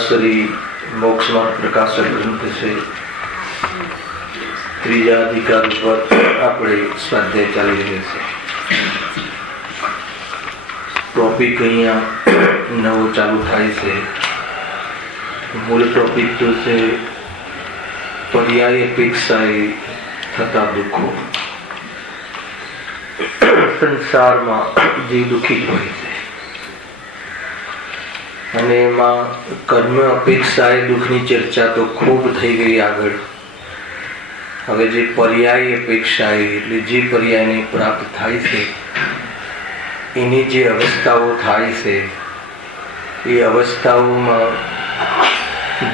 श्री मोक्ष प्रकाशक ग्रंथ से त्रीजा अधिकार पर अपने स्वाध्याय चाली रहे से टॉपिक अहिया नवो चालू थाय से मूल टॉपिक तो से पर्याय अपेक्षाए थता दुखो संसार में जीव दुखी होय छे અને એમાં કર્મ અપેક્ષાએ દુઃખની ચર્ચા તો ખૂબ થઈ ગઈ આગળ. હવે જે પર્યાય અપેક્ષાએ એટલે જે પર્યાયને પ્રાપ્ત થાય છે એની જે અવસ્થાઓ થાય છે એ અવસ્થાઓમાં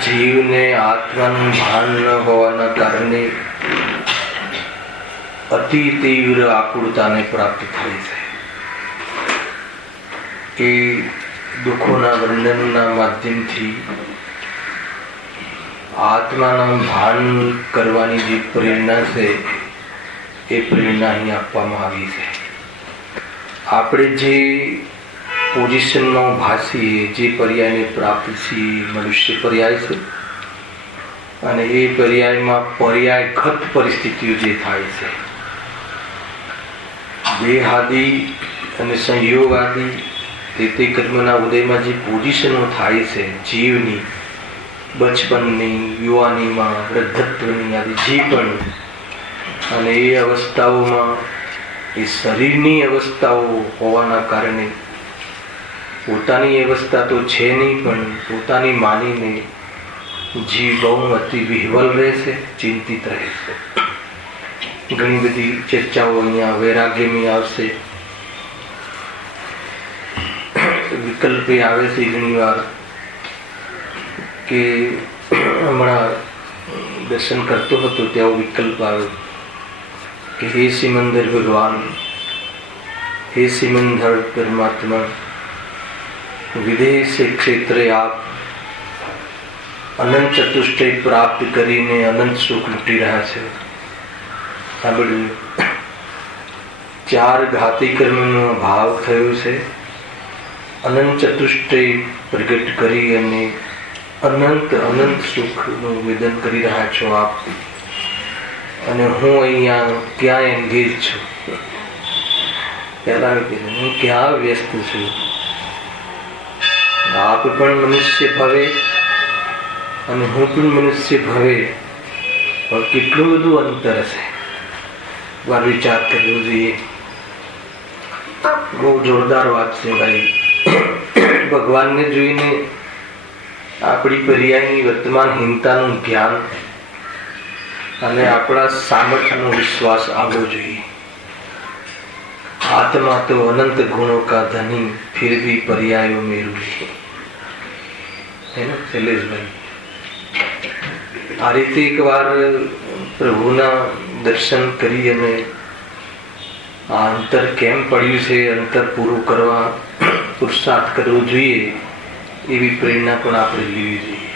જીવને આત્માનું ભાન ન હોવાના કારણે અતિ તીવ્ર આકુળતાને પ્રાપ્ત થાય છે. એ दुखोना वर्णनना माध्यमथी आत्माना भान करवानी जे प्रेरणा छे ए प्रेरणा अहीं आपवामां आवी छे. आपणे जे पोजिशनमां भासीए जे पर्यायने प्राप्त छीए मनुष्य पर्याय छे अने ए पर्यायमां पर्यायगत परिस्थितिओ जे थाय छे देहादी अने संयोगादी ते कर्मना उदयमां जे पोजिशनो थाय छे जीवनी बचपननी युवानीमां वृद्धत्वनी आदि जे पण अने ए अवस्थाओमां ए शरीरनी अवस्थाओ होवाना कारणे पोतानी अवस्था तो छे नहीं पण पोतानी मानीने जीव बहु अति विह्वल रहे छे, चिंतित रहे छे. घणी बधी चर्चाओ अहींया वैराग्यनी आवशे. विकल्प आवे छे घणी वार के हमणा दर्शन करतो हतो त्याओ विकल्प आवे कि हे सिमंदर भगवान, हे सिमंदर परमात्मा, विदेश क्षेत्रे आप अनंत चतुष्टय प्राप्त करीने अनंत सुख लूटी रह्या छे. सांभळ्युं? चार घाती कर्मनो भाव थयो छे. अनंत चतुष्टय प्रगट करी अने अनंत अनंत सुखનું વેદન કરી રહ્યા છો આપ અને હું અહીંયા ક્યાં એન્ગેજ છું. પહેલા હું ક્યાં વ્યસ્ત છું. આપ પણ મનુષ્ય ભવે અને હું પણ મનુષ્ય ભવે પણ કેટલું બધું અંતર છે. વાર વિચાર કરવો જોઈએ. બહુ જોરદાર વાત છે ભાઈ. भगवान ने जोईने आपणी पर्यायनी वर्तमानहीनतानुं ज्ञान अने आपणा सामर्थ्यनो विश्वास आवो जोईए. आत्मा तो अनंत गुणों का धनी फिर भी पर्यायों में रूढ़ी है ना शैलेश भाई. आ रीते एक बार પ્રભુના દર્શન કરી અને આ અંતર કેમ પડ્યું છે, અંતર પૂરું કરવા પુરુષાર્થ કરવો જોઈએ, એવી પ્રેરણા પણ આપણે લેવી જોઈએ.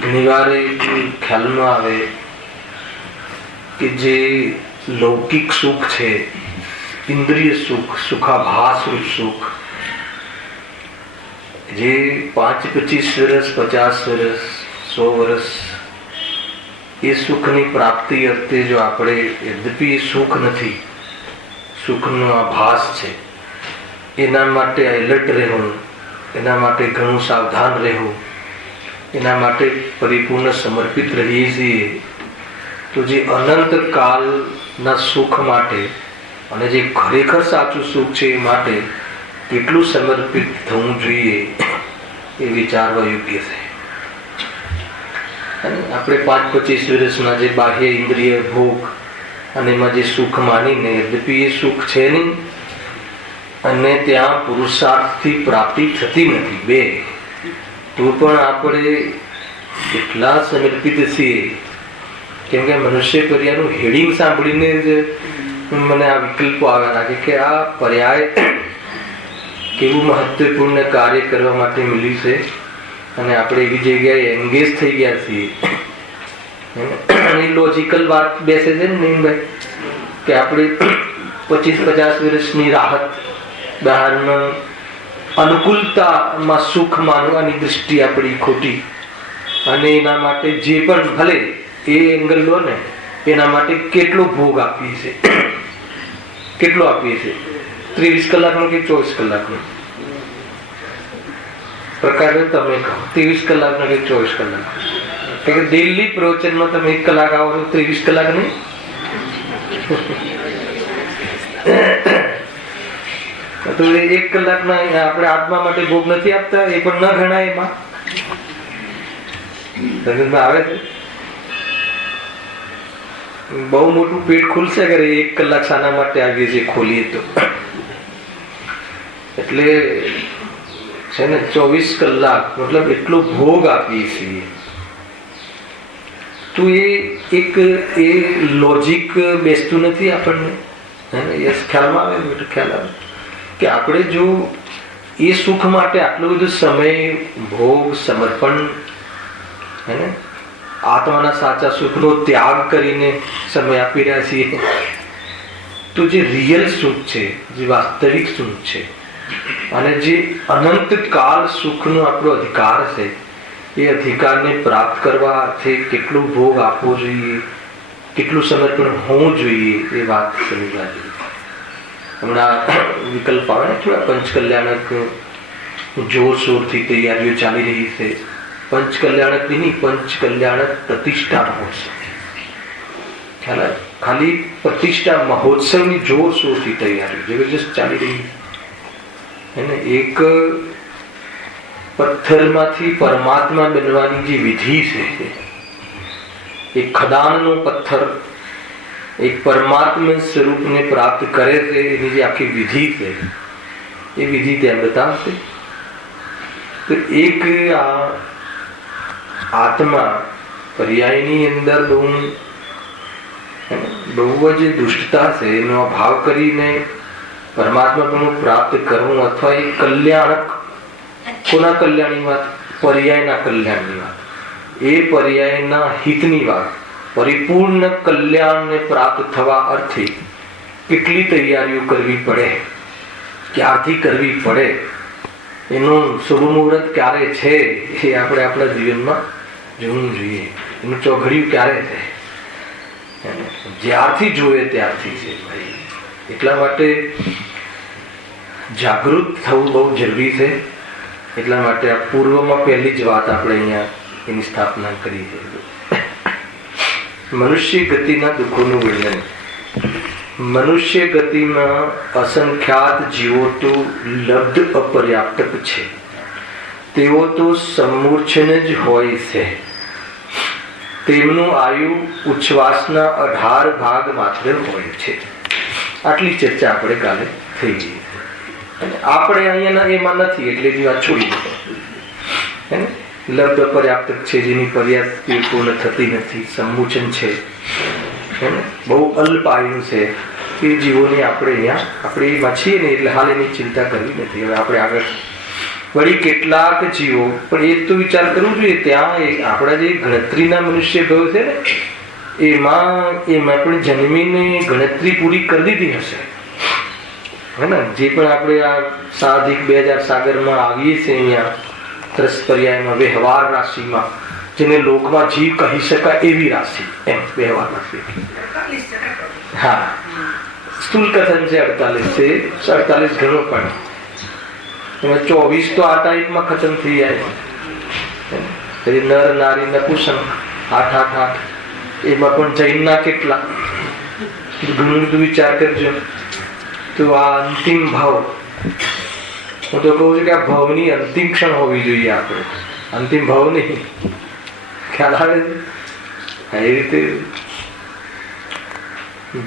ઘણી વાર ખ્યાલમાં આવે કે જે લૌકિક સુખ છે, ઇન્દ્રિય સુખ, સુખાભાસ રૂપ સુખ, જે 5, 25 વર્ષ, 50 વર્ષ, 100 વર્ષ એ સુખની પ્રાપ્તિ અર્થે જો આપણે, યદ્યપિ એ સુખ નથી, સુખનો આભાસ છે, એના માટે એલર્ટ રહેવું, એના માટે ઘણું સાવધાન રહેવું, એના માટે પરિપૂર્ણ સમર્પિત રહીએ છીએ, તો જે અનંત કાળના સુખ માટે અને જે ખરેખર સાચું સુખ છે એ માટે કેટલું સમર્પિત થવું જોઈએ એ વિચારવા યોગ્ય છે. આપણે 5, 25 વર્ષના જે બાહ્ય ઇન્દ્રિય ભોગ અને એમાં જે સુખ માનીને, યદ્યપિ એ સુખ છે નહીં અને ત્યાં પુરુષાર્થથી પ્રાપ્તિ થતી નથી, બે તો પણ આપણે એટલા સમર્પિત છીએ. કેમ કે મનુષ્ય પર્યાયનું હેડિંગ સાંભળીને જ મને આ વિકલ્પો આવ્યા લાગે કે આ પર્યાય કેવું મહત્વપૂર્ણ કાર્ય કરવા માટે મળ્યું છે અને આપણે એવી જગ્યાએ એન્ગેજ થઈ ગયા છીએ. લોજિકલ વાત બેસે છે ને નીમભાઈ કે આપણે 25-50 વર્ષની રાહત, બહારમાં અનુકૂળતામાં સુખ માનવાની દૃષ્ટિ આપણી ખોટી, અને એના માટે જે પણ ભલે એ એંગલ લો ને, એના માટે કેટલો ભોગ આપીએ છે, કેટલો આપીએ છે, 23 કલાકનો કે 24 કલાકનો પ્રકાર તમે કહો, 23 કલાકનો કે 24 કલાક, કે દિલ્હી પ્રવચનમાં તમે 1 કલાક આવો છો, 23 કલાક નહીં. તો 1 કલાકના આપણે આત્મા માટે ભોગ નથી આપતા, એ પણ ન ગણાય એમાં. સમજમાં આવે છે? બહુ મોટું પેટ ખુલશે અગર 1 કલાક શાના માટે આવીએ છીએ ખોલીએ તો. એટલે છે ને 24 કલાક મતલબ એટલો ભોગ આપીએ છીએ. તો એ એક એ લોજિક બેસતું નથી આપણને. યસ, ખ્યાલમાં આવે, ખ્યાલ આવે કે આપણે જો એ સુખ માટે આટલો બધો સમય, ભોગ, સમર્પણ, હે ને, આત્માના સાચા સુખનો ત્યાગ કરીને સમય આપી રહ્યા છીએ, તો જે રિયલ સુખ છે, જે વાસ્તવિક સુખ છે, અને જે અનંત કાળ સુખનો આપણો અધિકાર છે, એ અધિકારને પ્રાપ્ત કરવા અર્થે કેટલો ભોગ આપવો જોઈએ, કેટલું સમર્પણ હોવું જોઈએ, એ વાત સમજવા જોઈએ. હમણાં વિકલ્પ આવે ને, થોડા પંચકલ્યાણક જોરશોરથી તૈયારીઓ ચાલી રહી છે. પંચકલ્યાણક નહીં, પંચકલ્યાણક પ્રતિષ્ઠા મહોત્સવ. ખ્યાલ? ખાલી પ્રતિષ્ઠા મહોત્સવની જોરશોરથી તૈયારીઓ જબરજસ્ત ચાલી રહી છે. એક પથ્થરમાંથી પરમાત્મા બનવાની જે વિધિ છે, એક ખદાનનો પથ્થર એક પરમાત્મા સ્વરૂપને પ્રાપ્ત કરે છે, એની જે આખી વિધિ છે, એ વિધિ ત્યાં બતાવશે. તો એક આ આત્મા પર્યાયની અંદર બહુ જ દુષ્ટતા છે, એનો અભાવ કરીને પરમાત્મા પ્રાપ્ત કરવું, અથવા એ કલ્યાણક, કોના કલ્યાણની વાત? પર્યાયના કલ્યાણની વાત, એ પર્યાયના હિતની વાત, પરિપૂર્ણ કલ્યાણને પ્રાપ્ત થવા અર્થે કેટલી તૈયારીઓ કરવી પડે, ક્યારથી કરવી પડે, એનું શુભ મુહૂર્ત ક્યારે છે એ આપણે આપણા જીવનમાં જોવું જોઈએ. એનું ચોઘડિયું ક્યારે છે, જ્યારથી જોઈએ ત્યારથી છે ભાઈ. એટલા માટે જાગૃત થવું બહુ જરૂરી છે. એટલા માટે આ પૂર્વમાં પહેલી જ વાત આપણે અહીંયા એની સ્થાપના કરી છે. મનુષ્ય ગતિના દુઃખોનું વર્ણન. મનુષ્ય ગતિમાં અસંખ્યાત જીવો તો લબ્ધ અપર્યાપ્તક છે, તેઓ તો સમૂર્છન જ હોય છે. તેમનું આયુ ઉચ્છ્વાસના 18 ભાગ માત્ર હોય છે. આટલી ચર્ચા આપણે કાલે થઈ ગઈ. આપણે અહીંયા એમાં નથી એટલે જ વાત છોડી દે. લબ્ધ પર્યાપ્ત છે, જેની પર્યાપ્તિ પૂર્ણ થતી નથી, સમુચન છે, બહુ અલ્પાયુ છે, એ જીવોની આપણે એમાં છીએ ને એટલે હાલ એની ચિંતા કરવી નથી. હવે આપણે આગળ વળી કેટલાક જીવો, પણ એ તો વિચાર કરવો જોઈએ, ત્યાં આપણા જે ગણતરીના મનુષ્ય ભવ છે ને એમાં પણ જન્મીને ગણતરી પૂરી કરી દીધી હશે, હે ને? જે પણ આપણે આ સાધિક 2000 સાગરમાં આવીએ છીએ અહીંયા ત્રસ પર્યાયમાં, વ્યવહાર રાશિમાં, જેને લોકમાં જીવ કહી શકાય એવી રાશિ, એમ વ્યવહાર રાશિ. હા, સ્થૂલ કથન છે 48 છે, 48 ઘણો પણ 24 તો આ ટાઈપમાં ખતમ થઈ જાય. નર નારી નપુસંગ 8 8 8, એમાં પણ જૈનના કેટલા ઘણું બધું વિચાર કરજો. તો આ અંતિમ ભાવ, હું તો કહું છું કે આ ભાવની અંતિમ ક્ષણ હોવી જોઈએ. આપણે અંતિમ ભાવ નહીં, ખ્યાલ આવે છે? એ રીતે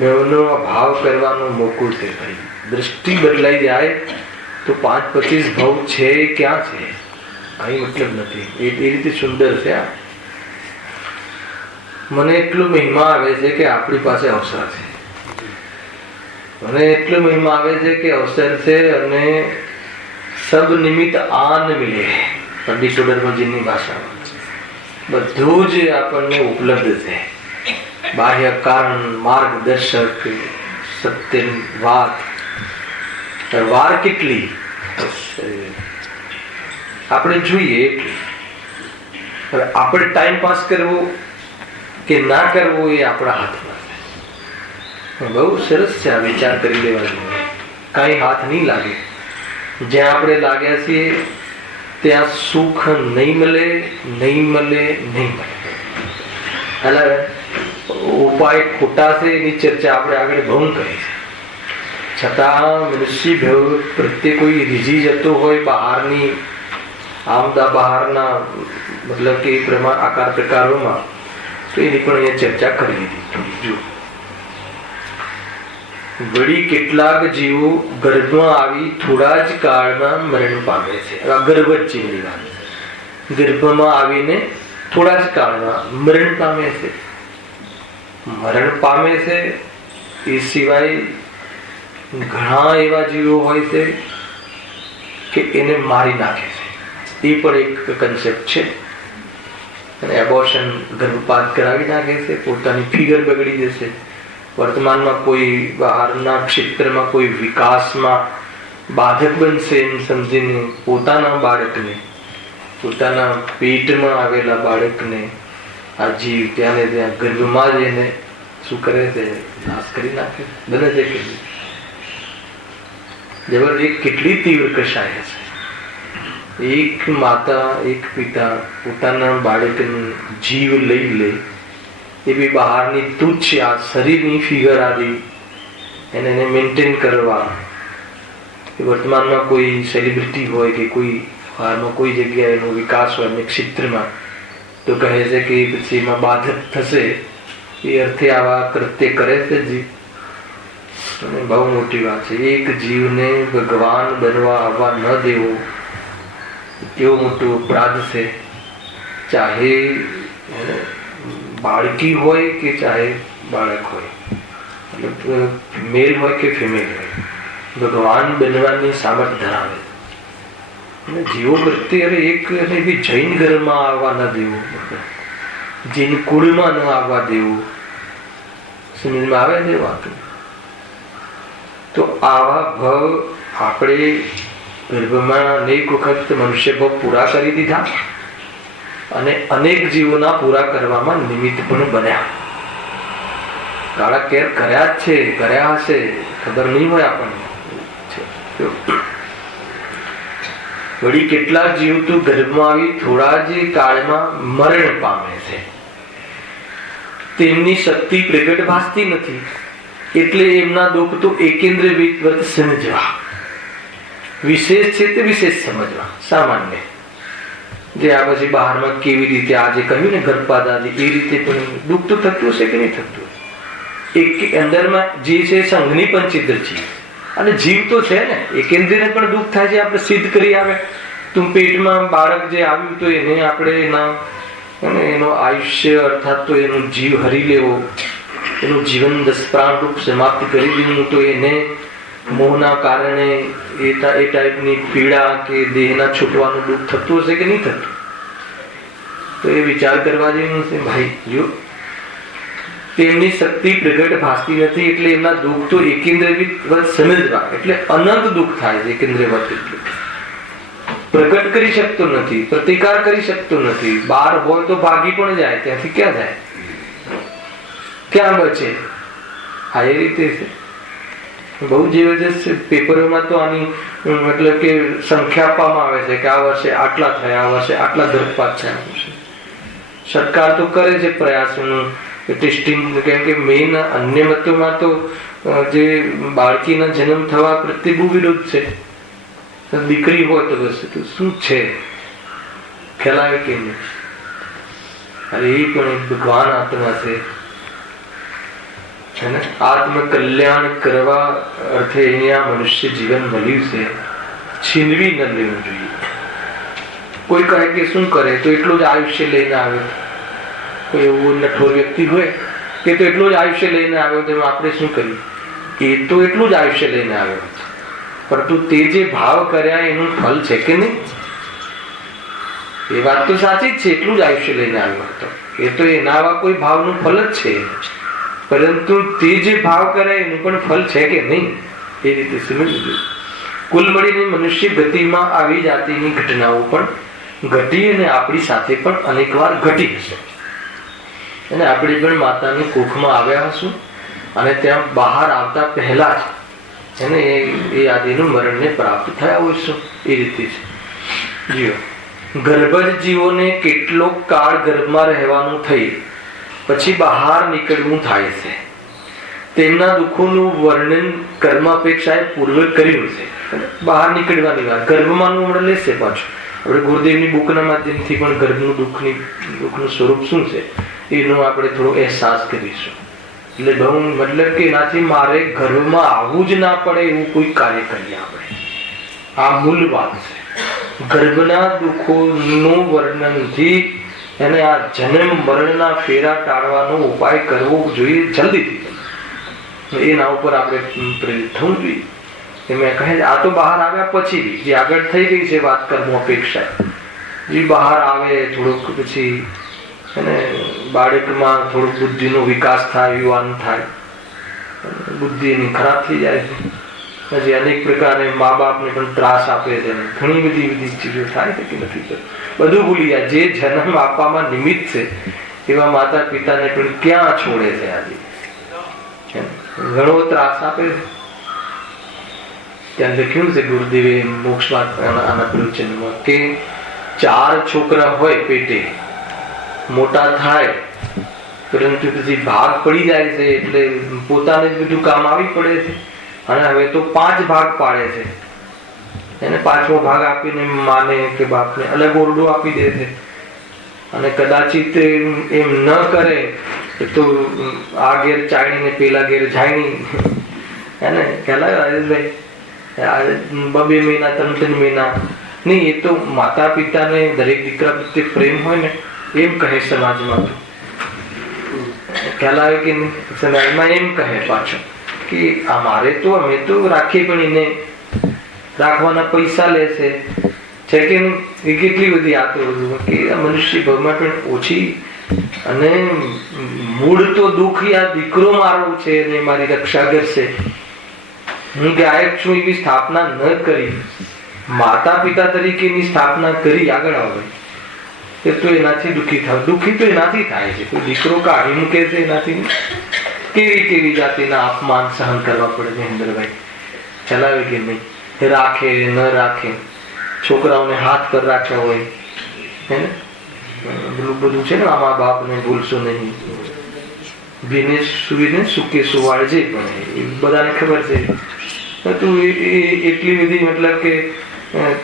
ભાવનો ભાવ કરવાનો મોકો છે ભાઈ. દ્રષ્ટિ બદલાઈ જાય તો 5-25 ભાવ છે ક્યાં છે, કઈ મતલબ નથી. એ રીતે સુંદર છે. મને એટલું મહિમા આવે છે કે આપણી પાસે અવસર છે. મને એટલું મહિમા આવે છે કે અવસર છે અને સબ નિમિત્ત આન મિલે, પંડિત સુડરમજીની ભાષામાં બધું જ આપણને ઉપલબ્ધ છે. બાહ્ય કારણ, માર્ગદર્શક, સત્યની વાત, વાર કેટલી આપણે જોઈએ એટલી. આપણે ટાઈમ પાસ કરવો કે ના કરવો એ આપણા હાથમાં છે. બહુ સરસ છે, આ વિચાર કરી લેવા જોઈએ. કઈ હાથ નહીં લાગે. જ્યાં આપણે લાગ્યા છીએ ત્યાં સુખ નહીં મળે, નહીં મળે, નહીં મળે. ઉપાય ખોટા છે એની ચર્ચા આપણે આગળ બહુ કરી છે. છતાં મનુષ્ય ભેવ પ્રત્યે કોઈ રીઝી જતો હોય બહારની આમદા બહારના મતલબ કે પ્રમાણ આકાર પ્રકારોમાં, તો એની પણ અહીંયા ચર્ચા કરી દીધી. વળી કેટલાક જીવો ગર્ભમાં આવી થોડા જ કાળમાં મરણ પામે છે. ગર્ભ જ જીવની વાત, ગર્ભમાં આવીને થોડા જ કાળમાં મરણ પામે છે. મરણ પામે છે એ સિવાય ઘણા એવા જીવો હોય છે કે એને મારી નાખે છે. એ પણ એક કન્સેપ્ટ છે. અને એબોર્શન, ગર્ભપાત કરાવી નાખે છે, પોતાની ફિગર બગડી જશે. વર્તમાનમાં કોઈ બહારના ક્ષેત્રમાં કોઈ વિકાસમાં બાધક બનશે એમ સમજીને પોતાના બાળકને, પોતાના પેટમાં આવેલા બાળકને આ જીવ ત્યાં ને ત્યાં ગર્ભમાં જ એને શું કરે છે, નાશ કરી નાખે. બને છે કે જબર એક કેટલી તીવ્ર કશાય છે. એક માતા, એક પિતા પોતાના બાળકનું જીવ લઈ લે, એ બી બહારની તુચ્છ આ શરીરની ફિગર આદિ એને મેન્ટેન કરવા. વર્તમાનમાં કોઈ સેલિબ્રિટી હોય કે કોઈ બહારમાં કોઈ જગ્યાએ એનો વિકાસ હોય અનેક ક્ષેત્રમાં, તો કહે છે કે પછી એમાં બાધક થશે. એ અર્થે આવા કૃત્ય કરે છે જીવ. અને બહુ મોટી વાત છે. એક જીવને ભગવાન બનવા આવવા ન દેવો કેવો મોટો અપરાધ છે. ચાહે બાળકી હોય કે ચાહે બાળક હોય, મેલ હોય કે ફિમેલ હોય, ભગવાન બનવાની સામર્થ્ય ધરાવે. જીવો પ્રત્યે એક જૈન ઘરમાં આવવા ન દેવું, જૈન કુળમાં ન આવવા દેવું. સમજમાં આવે ને વાત? તો આવા ભવ આપણે ગર્ભમાં અનેક વખત મનુષ્ય ભવ પૂરા કરી દીધા અને અનેક જીવોના પૂરા કરવામાં નિમિત્ત પણ બન્યા. કાળા કેર કર્યા જ છે, કર્યા હશે, ખબર નહીં હોય આપણને. વળી કેટલાક જીવ તો ગર્ભમાં આવી થોડા જ કાળમાં મરણ પામે છે. તેમની શક્તિ પ્રગટ ભાસતી નથી, એટલે એમના દુઃખ તો એકેન્દ્રીય સમજવા, વિશેષ છે તે વિશેષ સમજવા. સામાન્ય જે આ પછી બહારમાં કેવી રીતે આજે કહ્યું ને ગર્ભપાત આદિ, એ રીતે પણ દુઃખ તો થતું હશે કે નહીં થતું? એક અંદરમાં જે છે સંઘની પંચિદ્ર જીવ, અને જીવ તો છે ને એકેન્દ્રીયને પણ દુઃખ થાય છે. આપણે સિદ્ધ કરી આવે તું પેટમાં બાળક જે આવ્યું તો એને આપણે એનો આયુષ્ય અર્થાત તો એનો જીવ હરી લેવો, એનું જીવન 10 પ્રાણ રૂપ સમાપ્ત કરી દીધું, તો એને મોહના કારણે એ ટાઈપની પીડા કે દેહના છૂટવાનું દુઃખ થતું હશે કે નહીં થતું? તો એ વિચાર કરવા જેવું છે ભાઈ. જો તેમની શક્તિ પ્રગટ ભાસતી નથી એટલે એમના દુઃખ તો એકેન્દ્રવત સમજવા એટલે અનંત દુઃખ થાય છે. એકેન્દ્રવત એટલે પ્રગટ કરી શકતો નથી, પ્રતિકાર કરી શકતો નથી. બહાર હોય તો ભાગી પણ જાય, ત્યાંથી ક્યાં જાય, ક્યાં બચે? હા, એ રીતે છે. બહુ જબરજસ્ત છે. પેપરોમાં તો આની મતલબ કે સંખ્યા આપવામાં આવે છે કે આ વર્ષે આટલા થયા, આ વર્ષે આટલા ગર્ભપાત થયા. સરકાર તો કરે છે પ્રયાસોનું ટેસ્ટિંગ, કેમ કે મેઇન અન્ય મતોમાં તો જે બાળકીના જન્મ થવા પ્રત્યે બહુ વિરોધ છે. દીકરી હોય તો બસ તો શું છે, ખ્યાલ આવે કે નહીં? અરે એ પણ ભગવાન આત્મા છે. આત્મ કલ્યાણ કરવા અર્થે અહીંયા મનુષ્ય જીવન મળ્યું છે, છીનવી ન લેવું જોઈએ. કોઈ કહે કે શું કરે તો એટલું જ આયુષ્ય લઈને આવ્યો, કોઈ એવું નઠોર વ્યક્તિ હોય કે તો એટલું જ આયુષ્ય લઈને આવ્યો, તેમાં આપણે શું કરીએ? એ તો એટલું જ આયુષ્ય લઈને આવ્યો, પરંતુ તે જે ભાવ કર્યા એનું ફલ છે કે નહીં? એ વાત તો સાચી જ છે, એટલું જ આયુષ્ય લઈને આવ્યો હતો, એ તો એના આવા કોઈ ભાવનું ફલ જ છે, પરંતુ તે જે ભાવ કર્યા એનું પણ ફલ છે કે નહીં? એ રીતે સમજવું. કુલ મળીને મનુષ્ય ગતિમાં આવી જાતિની ઘટનાઓ પણ ઘટી અને આપણી સાથે પણ અનેકવાર ઘટી હશે. અને આપણે પણ માતાની કુખમાં આવ્યા હશું અને ત્યાં બહાર આવતા પહેલા જ એને એ આદિનું મરણને પ્રાપ્ત થયા હોઈશું. એ રીતે છે. જીવો ગર્ભજ જીવોને કેટલો કાળ ગર્ભમાં રહેવાનું થઈ પછી બહાર નીકળવું થાય છે. તેમના દુઃખોનું વર્ણન કર્મ અપેક્ષાએ પૂર્વે કર્યું છે. બહાર નીકળવાની વાત ગર્ભમાં હમણાં લેશે પાછું. આપણે ગુરુદેવની બુકના માધ્યમથી પણ ગર્ભનું દુઃખનું સ્વરૂપ શું છે એનો આપણે થોડો અહેસાસ કરીશું. એટલે બહુ મતલબ કે એનાથી મારે ગર્ભમાં આવવું જ ના પડે એવું કોઈ કાર્ય કરીએ આપણે. આ મૂળ વાત છે. ગર્ભના દુઃખોનું વર્ણનથી એને આ જન્મ મરણના ફેરા ટાળવાનો ઉપાય કરવો જોઈએ જલ્દીથી. એના ઉપર આપણે પ્રેરિત થવું જોઈએ. એમાં કહે આ તો બહાર આવ્યા પછી જે આગળ થઈ ગઈ છે વાત કર્મ અપેક્ષા, જે બહાર આવે થોડુંક પછી અને બાળકમાં થોડુંક બુદ્ધિનો વિકાસ થાય, યુવાન થાય, બુદ્ધિ એની ખરાબ થઈ જાય છે. પછી અનેક પ્રકારે મા બાપને પણ ત્રાસ આપે છે, ઘણી બધી ચીજો થાય છે કે નથી થતી, બધું ભૂલી જાય. જે જન્મ આપવામાં નિમિત્ત છે એવા માતા પિતાને પણ ક્યાં છોડે છે? આજે ઘણો ત્રાસ આપે છે. ત્યાં લખ્યું છે ગુરુદેવે મોક્ષમાં આના પ્રવચનમાં કે 4 છોકરા હોય પેટે, મોટા થાય પરંતુ પછી ભાગ પડી જાય છે એટલે પોતાને જ બધું કામ આવી પડે છે. અને હવે તો 5 ભાગ પાડે છે. એને 5મો ભાગ આપીને માને કે બાપને અલગ ઓરડો આપી દે છે. અને કદાચિત એમ ન કરે તો આ ઘેર ચાયણી ને પેલા ઘેર જાયણી, હે ને? ખ્યાલ આવ્યો રાજેશભાઈ? 2 મહિના 3 મહિના નહીં. એ તો માતા પિતાને દરેક દીકરા પ્રત્યે પ્રેમ હોય ને એમ કહે સમાજમાં. ખ્યાલ આવે કે નહીં? સમાજમાં એમ કહે પાછો કે અમારે તો અમે તો રાખીએ પણ એને રાખવાના પૈસા લે છે કે એ કેટલી બધી આતો કે મનુષ્ય ભાવમાં પણ ઓછી. અને મૂળ તો દુઃખ આ દીકરો મારો છે અને મારી રક્ષા કરશે, હું ગાયક છું એવી સ્થાપના ન કરી, માતા પિતા તરીકેની સ્થાપના કરી આગળ આવે તો એનાથી દુઃખી થાય. દુઃખી તો એનાથી થાય છે, કોઈ દીકરો કાઢી મૂકે છે એનાથી. કેવી જાતિના અપમાન સહન કરવા પડે મહેન્દ્રભાઈ? ચલાવે કે નહીં? રાખે ન રાખે, છોકરાઓને હાથ પર રાખ્યા હોય, હે ને? બધું છે ને, આમાં બાપને ભૂલશો નહીં, ભીને સુવીને સુકે સુવાળજે, પણ એ બધાને ખબર છે. તું એટલી બધી મતલબ કે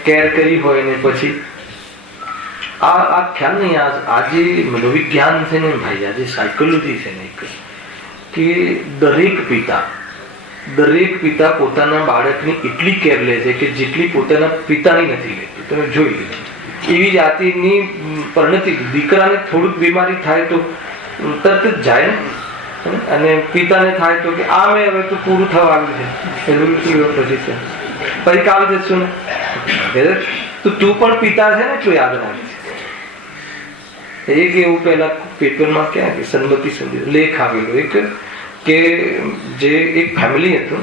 કેર કરી હોય ને પછી આ ખ્યાલ નહીં. આજે મનોવિજ્ઞાન છે ને ભાઈ, આજે સાયકોલોજી છે ને કે દરેક પિતા દરેક પિતા પોતાના બાળકની એટલી કેર લે છે કે જેટલી પોતાના પિતાની નથી લેતું. તમે જોઈ લો એવી જાતિની પરિણતિ. દીકરાને થોડુંક બીમારી થાય તો તરત જ જાય ને, અને પિતાને થાય તો કે આ મેં હવે તો પૂરું થવા આવ્યું છે, પછી છે પછી કાલ જશું ને, તો તું પણ પિતા છે ને એટલું યાદ રાખે. એક એવું પેલા પેપરમાં ક્યાં કે સન્મતિ સંદેશ લેખ આવેલો એક કે જે એક ફેમિલી હતું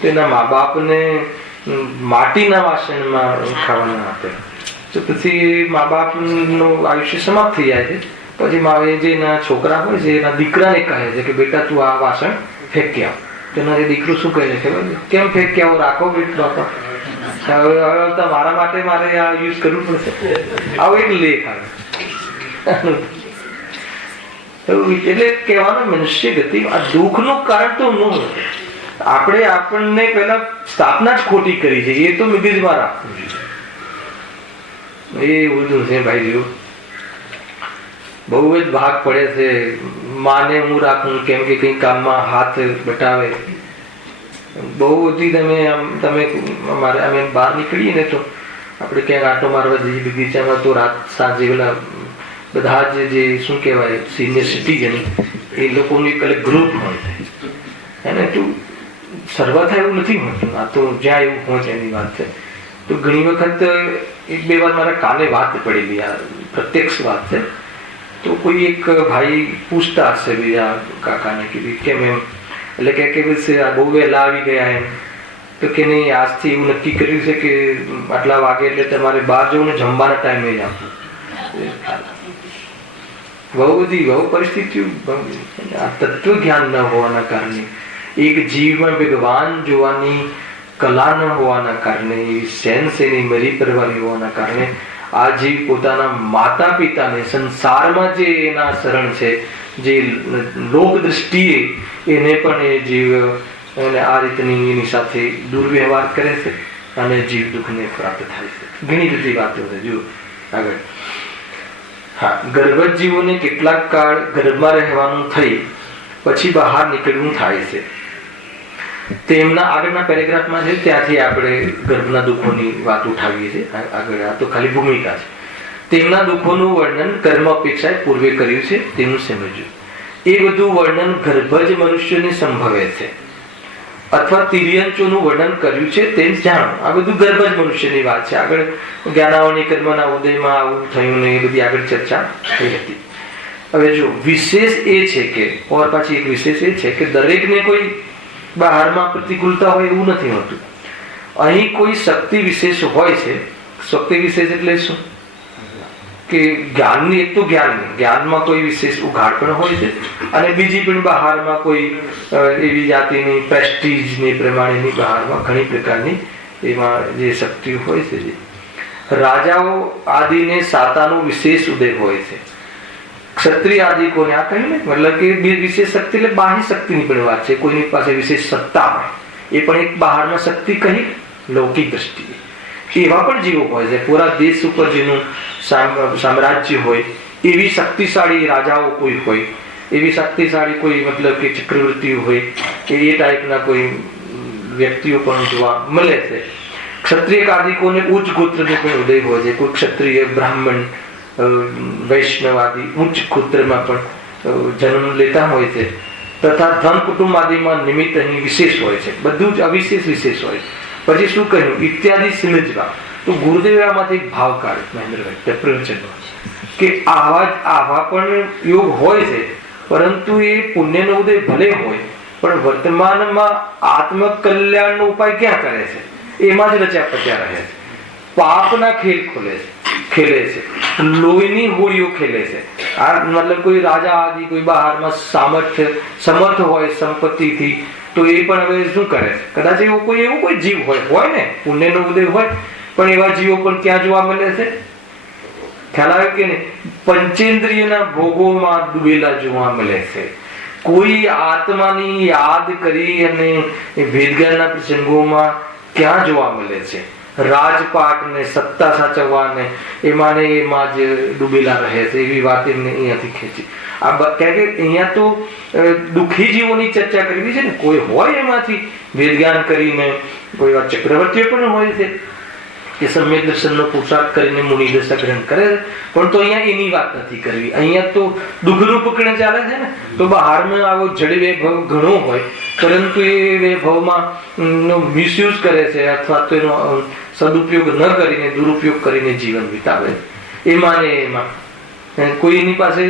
તેના મા બાપને માટીના વાસણમાં ખાવાના આપે, તો પછી મા બાપનું આયુષ્ય સમાપ્ત થઈ જાય છે. પછી જે એના છોકરા હોય છે એના દીકરાને કહે છે કે બેટા તું આ વાસણ ફેંકી આવ. તેના જે દીકરો શું કહે છે ખબર? કેમ ફેંકી આવો, રાખો બેટ બાપા, હવે મારા માટે મારે આ યુઝ કરવું પડશે. આવો એક લેખ આવે. એટલે કહેવાનો મનુષ્ય ગતિ આ દુઃખનું કારણ તો ન હોય. આપણે આપણને પેલા સ્થાપના જ ખોટી કરી છે, એ તો મગજમાં રાખવું જોઈએ. એ બધું છે ભાઈ, જો બહુ જ ભાગ પડે છે. માને હું રાખું કેમ કે કઈ કામમાં હાથ બટાવે. બહુ બધી તમે અમારે અમે બહાર નીકળીએ ને તો આપણે ક્યાંક આટો મારવા જઈએ બગીચામાં, તો રાત સાંજે પેલા બધા જે શું કહેવાય સિનિયર સિટીઝન એ લોકોનું એક અલગ ગ્રુપ હોય છે. એને તું સર્વા થાય એવું નથી હોતું, આ તો જ્યાં એવું હોય એની વાત છે. તો ઘણી વખત એક બે વાર મારા કાને વાત પડેલી, આ પ્રત્યક્ષ વાત છે. તો કોઈ એક ભાઈ પૂછતા હશે બીજા કાકાને કે કેમ એમ, એટલે કે બહુ વહેલા આવી ગયા એમ, તો કે નહીં આજથી એવું નક્કી કર્યું છે કે આટલા વાગે એટલે તમારે બહાર જવું ને જમવાના ટાઈમે જ આપવું. બહુ બધી બહુ પરિસ્થિતિઓ, આ તત્વ જ્ઞાન ન હોવાના કારણે, એક જીવમાં ભગવાન જોવાની કલા ન હોવાના કારણે, એવી સેન્સ એની મરી પરવારી હોવાના કારણે આ જીવ પોતાના માતા પિતાને સંસારમાં જે એના શરણ છે, જે લોક દ્રષ્ટિએ એને પણ એ જીવ આ રીતની એની સાથે દુર્વ્યવહાર કરે છે અને જીવ દુઃખને પ્રાપ્ત થાય છે. ઘણી બધી વાતો છે. જુઓ આગળ. હા, ગર્ભજ જીવોને કેટલાક કાળ ગર્ભમાં રહેવાનું થઈ પછી બહાર નીકળવું થાય છે. તેમના આગળના પેરેગ્રાફમાં છે ત્યાંથી આપણે ગર્ભના દુઃખોની વાત ઉઠાવીએ છીએ. આગળ આ તો ખાલી ભૂમિકા છે. તેમના દુઃખોનું વર્ણન કર્મ અપેક્ષાએ પૂર્વે કર્યું છે તેનું સમજ્યું. એ બધું વર્ણન ગર્ભજ મનુષ્યને સંભવે છે અથવા તિર્યંચોનું વર્ણન કર્યું છે તેમ જાણો. આ બધું ગર્ભજ મનુષ્યની વાત છે. આગળ જ્ઞાનાવની કર્મના ઉદયમાં આવું થયું ને એ બધી આગળ ચર્ચા થઈ હતી. હવે જો વિશેષ એ છે કે, ઓર પાછી એક વિશેષ એ છે કે દરેકને કોઈ બહારમાં પ્રતિકૂળતા હોય એવું નથી હોતું. અહીં કોઈ શક્તિ વિશેષ હોય છે. શક્તિ વિશેષ એટલે શું? કે જ્ઞાનની, એક તો જ્ઞાનમાં કોઈ વિશેષ ઉઘાડ પણ હોય છે, અને બીજી પણ બહારમાં કોઈ એવી જાતિની પ્રેસ્ટીજની પ્રમાણેની બહારમાં ઘણી પ્રકારની એમાં જે શક્તિઓ હોય છે. રાજાઓ આદિને સાતાનો વિશેષ ઉદય હોય છે. ક્ષત્રિય આદિ કોને આ કહ્યું ને, મતલબ કે વિશેષ શક્તિ એટલે બાહ્ય શક્તિની પણ વાત છે. કોઈની પાસે વિશેષ સત્તા હોય એ પણ એક બહારમાં શક્તિ કહી લૌકિક દ્રષ્ટિએ. એવા પણ જીવો હોય છે. પૂરા દેશ ઉપર જેનું સામ્રાજ્ય હોય એવી શક્તિશાળી રાજાઓ કોઈ હોય, એવી શક્તિશાળી કોઈ મતલબ કે ચક્રવર્તીઓ હોય, એ ટાઈપના કોઈ વ્યક્તિઓ પણ જોવા મળે છે. ક્ષત્રિય આદિકોને ઉચ્ચ ગોત્રનો પણ ઉદય હોય છે. કોઈ ક્ષત્રિય, બ્રાહ્મણ, વૈષ્ણવાદી ઉચ્ચ ગોત્રમાં પણ જન્મ લેતા હોય છે. તથા ધન કુટુંબ આદિમાં નિમિત્ત અહીં વિશેષ હોય છે. બધું જ અવિશેષ વિશેષ હોય. પછી શું કહ્યું? ઇત્યાદિ સમજવા. તો ગુરુદેવમાંથી એક ભાવ કાઢે મહેન્દ્રભાઈ પ્રવચનમાં કે આવા પણ યોગ હોય છે, પરંતુ એ પુણ્યનો ઉદય ભલે હોય પણ વર્તમાનમાં આત્મકલ્યાણનો ઉપાય ક્યાં કરે છે? એમાં જ રચ્યા પચ્યા રહે છે. પાપના ખેલ ખેલે છે, લોહીની હોળીઓ ખેલે છે. આ મતલબ કોઈ રાજા આદિ કોઈ બહારમાં સમર્થ હોય સંપત્તિથી, તો એ પણ હવે શું કરે છે? કદાચ એવું કોઈ જીવ હોય ને પુણ્યનો ઉદય હોય, પણ એવા જીવો પણ ક્યાં જોવા મળે છે? ખ્યાલ આવે કે નહીં? પંચેન્દ્રિયના ભોગોમાં ડૂબેલા જોવા મળે છે. કોઈ આત્માની યાદ કરી અને ભેદગારના પ્રસંગોમાં ક્યાં જોવા મળે છે? રાજપાટ ને સત્તા સાચવવા ને એમાં જ ડૂબેલા રહે છે. એવી વાત એમને અહીંયાથી ખેંચી. કે અહીંયા તો દુઃખી જીવોની ચર્ચા કરવી છે ને. કોઈ હોય એમાંથી વેદ જ્ઞાન કરીને, કોઈ વાર ચક્રવર્તીઓ પણ હોય છે કે સમ્યક દર્શનનો પુરુષાર્થ કરીને મુનિ દશા ગ્રહણ કરે છે, પણ તો અહીંયા એની વાત નથી કરવી. અહીંયા તો દુઃખનું પકડે ચાલે છે ને. તો બહારમાં આવો જડ વૈભવ ઘણો હોય, પરંતુ એ વૈભવમાં મિસયુઝ કરે છે અથવા તો એનો સદુપયોગ ન કરીને દુરુપયોગ કરીને જીવન વિતાવે. એમાં ને એમાં કોઈ એની પાસે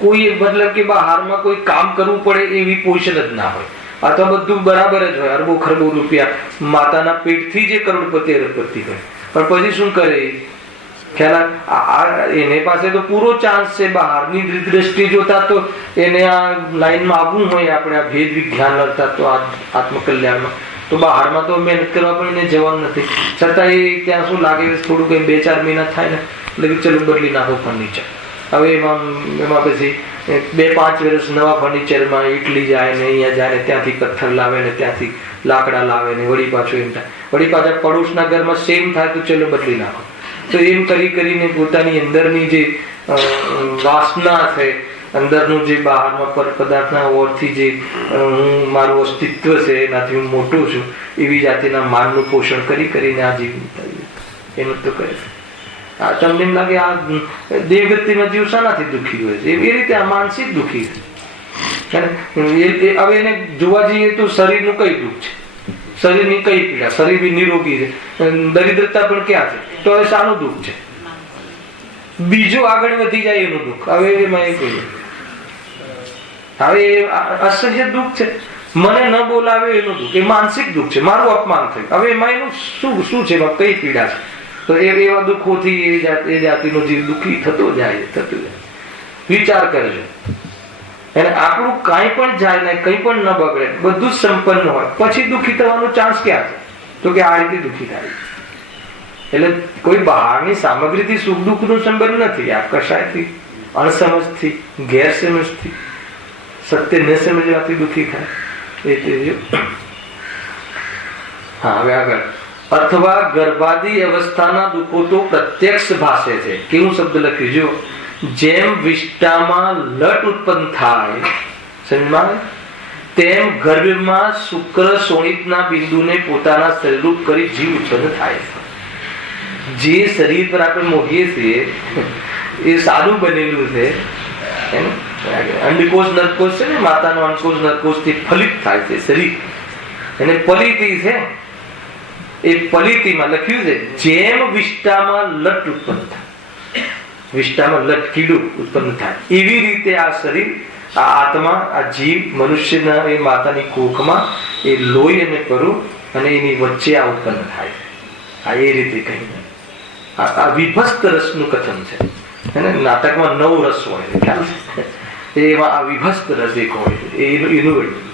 કોઈ મતલબ કે બહારમાં કોઈ કામ કરવું પડે એવી પોઝિશન જ ના હોય, અથવા બધું બરાબર જ હોય, અરબો ખરબો રૂપિયા માતાના પેટથી જે કરોડપતિ અરબપતિ હોય, પણ પછી શું કરે ખ્યાલ એને પાસે તો પૂરો ચાન્સ છે. બહારની દ્રષ્ટિ જોતા તો એને આ લાઈનમાં આવવું હોય, આપણે આ ભેદ વિજ્ઞાન લડતા તો આત્મકલ્યાણમાં, તો બહારમાં તો મહેનત કરવા પણ એને જવાનું નથી. છતાં એ ત્યાં શું લાગે થોડું કઈ 2-4 મહિના થાય ને એટલે ચલો બદલી નાખો ફર્નિચર. હવે એમાં પછી 2-5 વર્ષ નવા ફર્નિચરમાં ઇટલી જાય ને અહીંયા જાય ને ત્યાંથી પથ્થર લાવે ને ત્યાંથી લાકડા લાવે ને વળી પાછું એમ થાય, વળી પાછા પડોશના ઘરમાં સેમ થાય તો ચલો બદલી નાખો. તો એમ કરીને પોતાની અંદરની જે વાસના છે, અંદરનું જે બહારમાં પદાર્થના ઓરથી જે હું મારું અસ્તિત્વ છે એનાથી હું મોટું છું એવી જાતિના માનનું પોષણ કરીને આ જીવન એનું તો કરે છે. તમને એમ લાગે આ દેવગતિમાં જીવ શાનાથી દુઃખી હોય છે? એ રીતે આ માનસિક દુઃખી છે. હવે એને જોવા જઈએ તો શરીરનું કઈ દુઃખ છે, શરીરની કઈ પીડા, શરીર બી નિરોગી છે, દરિદ્રતા પણ ક્યાં છે, તો હવે શાનું દુઃખ છે? બીજું આગળ વધી જાય એનું દુઃખ. હવે એમાં એ કહ્યું હવે અસહ્ય દુઃખ છે, મને ન બોલાવે એનું દુઃખ, એ માનસિક દુઃખ છે, મારું અપમાન થયું. હવે એમાં એનું શું છે, કઈ પીડા છે? તો એવા દુઃખોથી એ જાતિનો જીવ દુઃખી થતો જાય. વિચાર કરજો. અને આપણું કાંઈ પણ જાય ને કંઈ પણ ન બગડે, બધું જ સંપન્ન હોય, પછી દુઃખી થવાનો ચાન્સ ક્યાં છે? તો કે આ રીતે દુઃખી થાય. એટલે કોઈ બહારની સામગ્રીથી સુખ દુઃખ નો સંબંધ નથી. આ કશાયથી, અણસમજથી, ગેરસમજથી, સત્ય ન સમજવાથી દુઃખી થાય. હા, હવે આગળ. અથવા ગર્ભાદી અવસ્થાના દુઃખો તો પ્રત્યક્ષ ભાષે છે. કેવું શબ્દ લખ્યું જો? જેમ વિષ્ટામાં લટ ઉત્પન્ન થાય, સમજમાં, તેમ ગર્ભમાં શુક્ર શોણિતના બિંદુને પોતાના શરીરરૂપ કરી જીવ ઉત્પન્ન થાય. જે શરીર પર આપણે મોહીએ છીએ એ સારું બનેલું છે. અંડકોષ નરકોષ છે ને, માતાનો અંડકોષ નરકોષ થી ફલિત થાય છે શરીર, એને પલિતી છે. એ પલિતીમાં લખ્યું છે જેમ વિષ્ટામાં લટ ઉત્પન્ન થાય, વિષ્ટામાં લટ કીડું ઉત્પન્ન થાય, એવી રીતે આ શરીર, આ આત્મા, આ જીવ મનુષ્યના એ માતાની કોખમાં એ લોહી અને પરુ અને એની વચ્ચે આ ઉત્પન્ન થાય. આ એ રીતે કહીને આ વિભસ્ત રસનું કથન છે. નાટકમાં 9 રસ હોય છે, ખ્યાલ છે? એમાં આ વિભસ્ત રસ એક હોય છે, એનું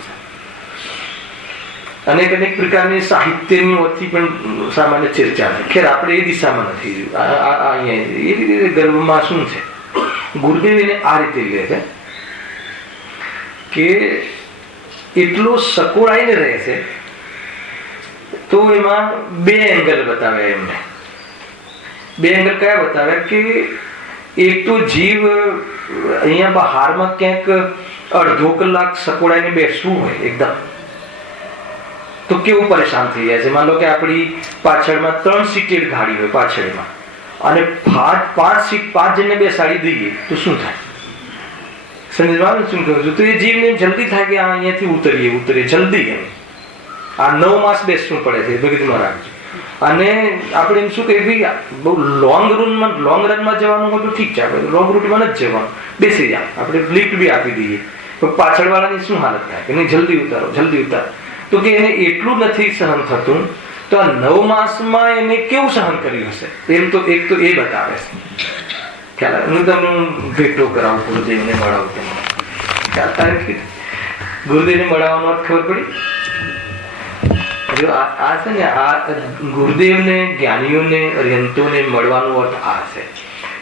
અનેક પ્રકારની સાહિત્યની પણ સામાન્ય ચર્ચા છે. ખેર આપણે એ દિશામાં નથી. અહીંયા એ રીતે ગર્ભમાં શું છે, ગુરુદેવ એને આ રીતે લે છે કે એટલો સકોડાઈને રહે છે. તો એમાં 2 એંગલ બતાવે એમને. 2 એંગલ કયા બતાવે કે એક તો જીવ અહીંયા બહારમાં ક્યાંક અડધો કલાક સકોડાઈને બેસવું હોય એકદમ, તો કેવું પરેશાન થઈ જાય છે. માન લો કે આપણી પાછળમાં 3 સીટેડ ગાડી હોય પાછળમાં, અને 5 સીટ 5 જણને બેસાડી દઈએ તો શું થાય? સમજવાનું શું કહું છું? તો એ જીવને જલ્દી થાય કે અહીંયાથી ઉતરીએ જલ્દી. એમ આ 9 માસ બેસવું પડે છે, ભગતમાં રાખજો. અને આપણે એમ શું કહીએ, બહુ લોંગ રનમાં જવાનું હોય તો ઠીક છે, આપણે લોંગ રૂટમાં જ જવાનું, બેસી જાય, આપણે લિફ્ટ બી આપી દઈએ. તો પાછળ વાળાની શું હાલત થાય? એને જલ્દી ઉતારો. તો કે એને એટલું નથી સહન થતું, તો આ 9 માસમાં એને કેવું સહન કર્યું હશે? એમ તો એક તો એ બતાવે છે. ખ્યાલ? હું તમને ભેટો કરાવું, ગુરુદેવને મળાવું. તમને ગુરુદેવને મળવાનો અર્થ ખબર પડી? જો આ છે ને, આ ગુરુદેવને, જ્ઞાનીઓને, અર્યંતોને મળવાનો અર્થ આ છે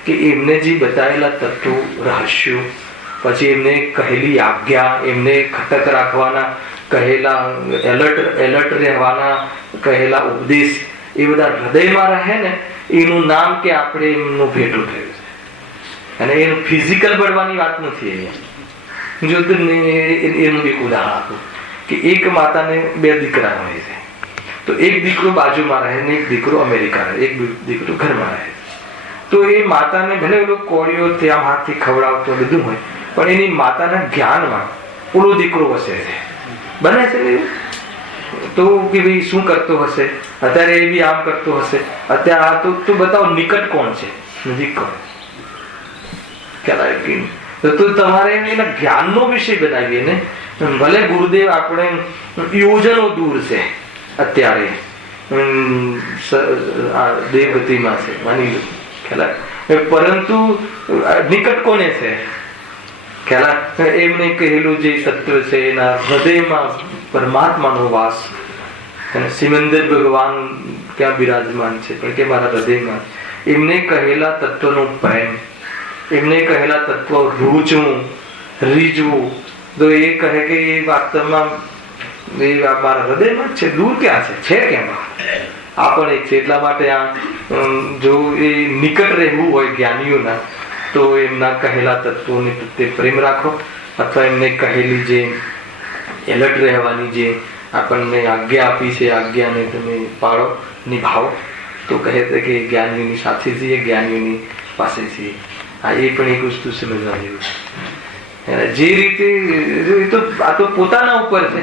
કે એમને જે બતાવેલા તત્વો, રહસ્યો, પછી એમને કહેલી આજ્ઞા, એમને ખટક રાખવાના કહેલા, એલર્ટ રહેવાના કહેલા ઉપદેશ, એ બધા હૃદયમાં રહે ને, એનું નામ કે આપણે એમનું ભેટું થયું છે. અને એનું ફિઝિકલ બળવાની વાત નથી અહીંયા. જો એનું એક ઉદાહરણ આપું કે એક માતાને 2 દીકરા હોય છે, તો એક દીકરો બાજુમાં રહે ને એક દીકરો અમેરિકા રહે, એક દીકરો ઘરમાં રહે. તો એ માતાને ભલે ઓલો કોળીઓ ત્યાં હાથથી ખવડાવતો બધું હોય, પણ એની માતાના જ્ઞાનમાં ઓલો દીકરો વસે છે. બને છે એવું? તો કે ભાઈ શું કરતો હશે અત્યારે, એ બી આમ કરતો હશે અત્યારે. આ તો બતાવો નિકટ કોણ છે, નજીક કોણ? તો તમારે એના જ્ઞાનનો વિષય બનાવીએ ને. ભલે ગુરુદેવ આપણે યોજનો દૂર છે અત્યારે, દેવગતિમાં છે માની લો, ખ્યાલ, પરંતુ નિકટ કોને છે ખ્યાલ? એમને કહેલું જે તત્વ છે એના હૃદયમાં પરમાત્માનો વાસ. અને સિમંદર ભગવાન ક્યાં બિરાજમાન છે પણ કે મારા હૃદયમાં. એમને કહેલા તત્વનો પ્રેમ, એમને કહેલા તત્વ રૂચવું, રીઝવું, તો એ કહે કે એ વાસ્તવમાં મારા હૃદયમાં જ છે, દૂર ક્યાં છે કેમ? આ પણ એક છે. એટલા માટે આ જો એ નિકટ રહેવું હોય જ્ઞાનીઓના, તો એમના કહેલા તત્વોને પ્રત્યે પ્રેમ રાખો, અથવા એમને કહેલી જે એલર્ટ રહેવાની જે આપણને આજ્ઞા આપી છે, આજ્ઞાને તમે પાળો, નિભાવો. તો કહે છે કે જ્ઞાનીઓની સાથે છીએ, જ્ઞાનીઓની પાસે છીએ. આ એ પણ એક વસ્તુ સમજવા જેવું છે. જે રીતે આ તો પોતાના ઉપર છે.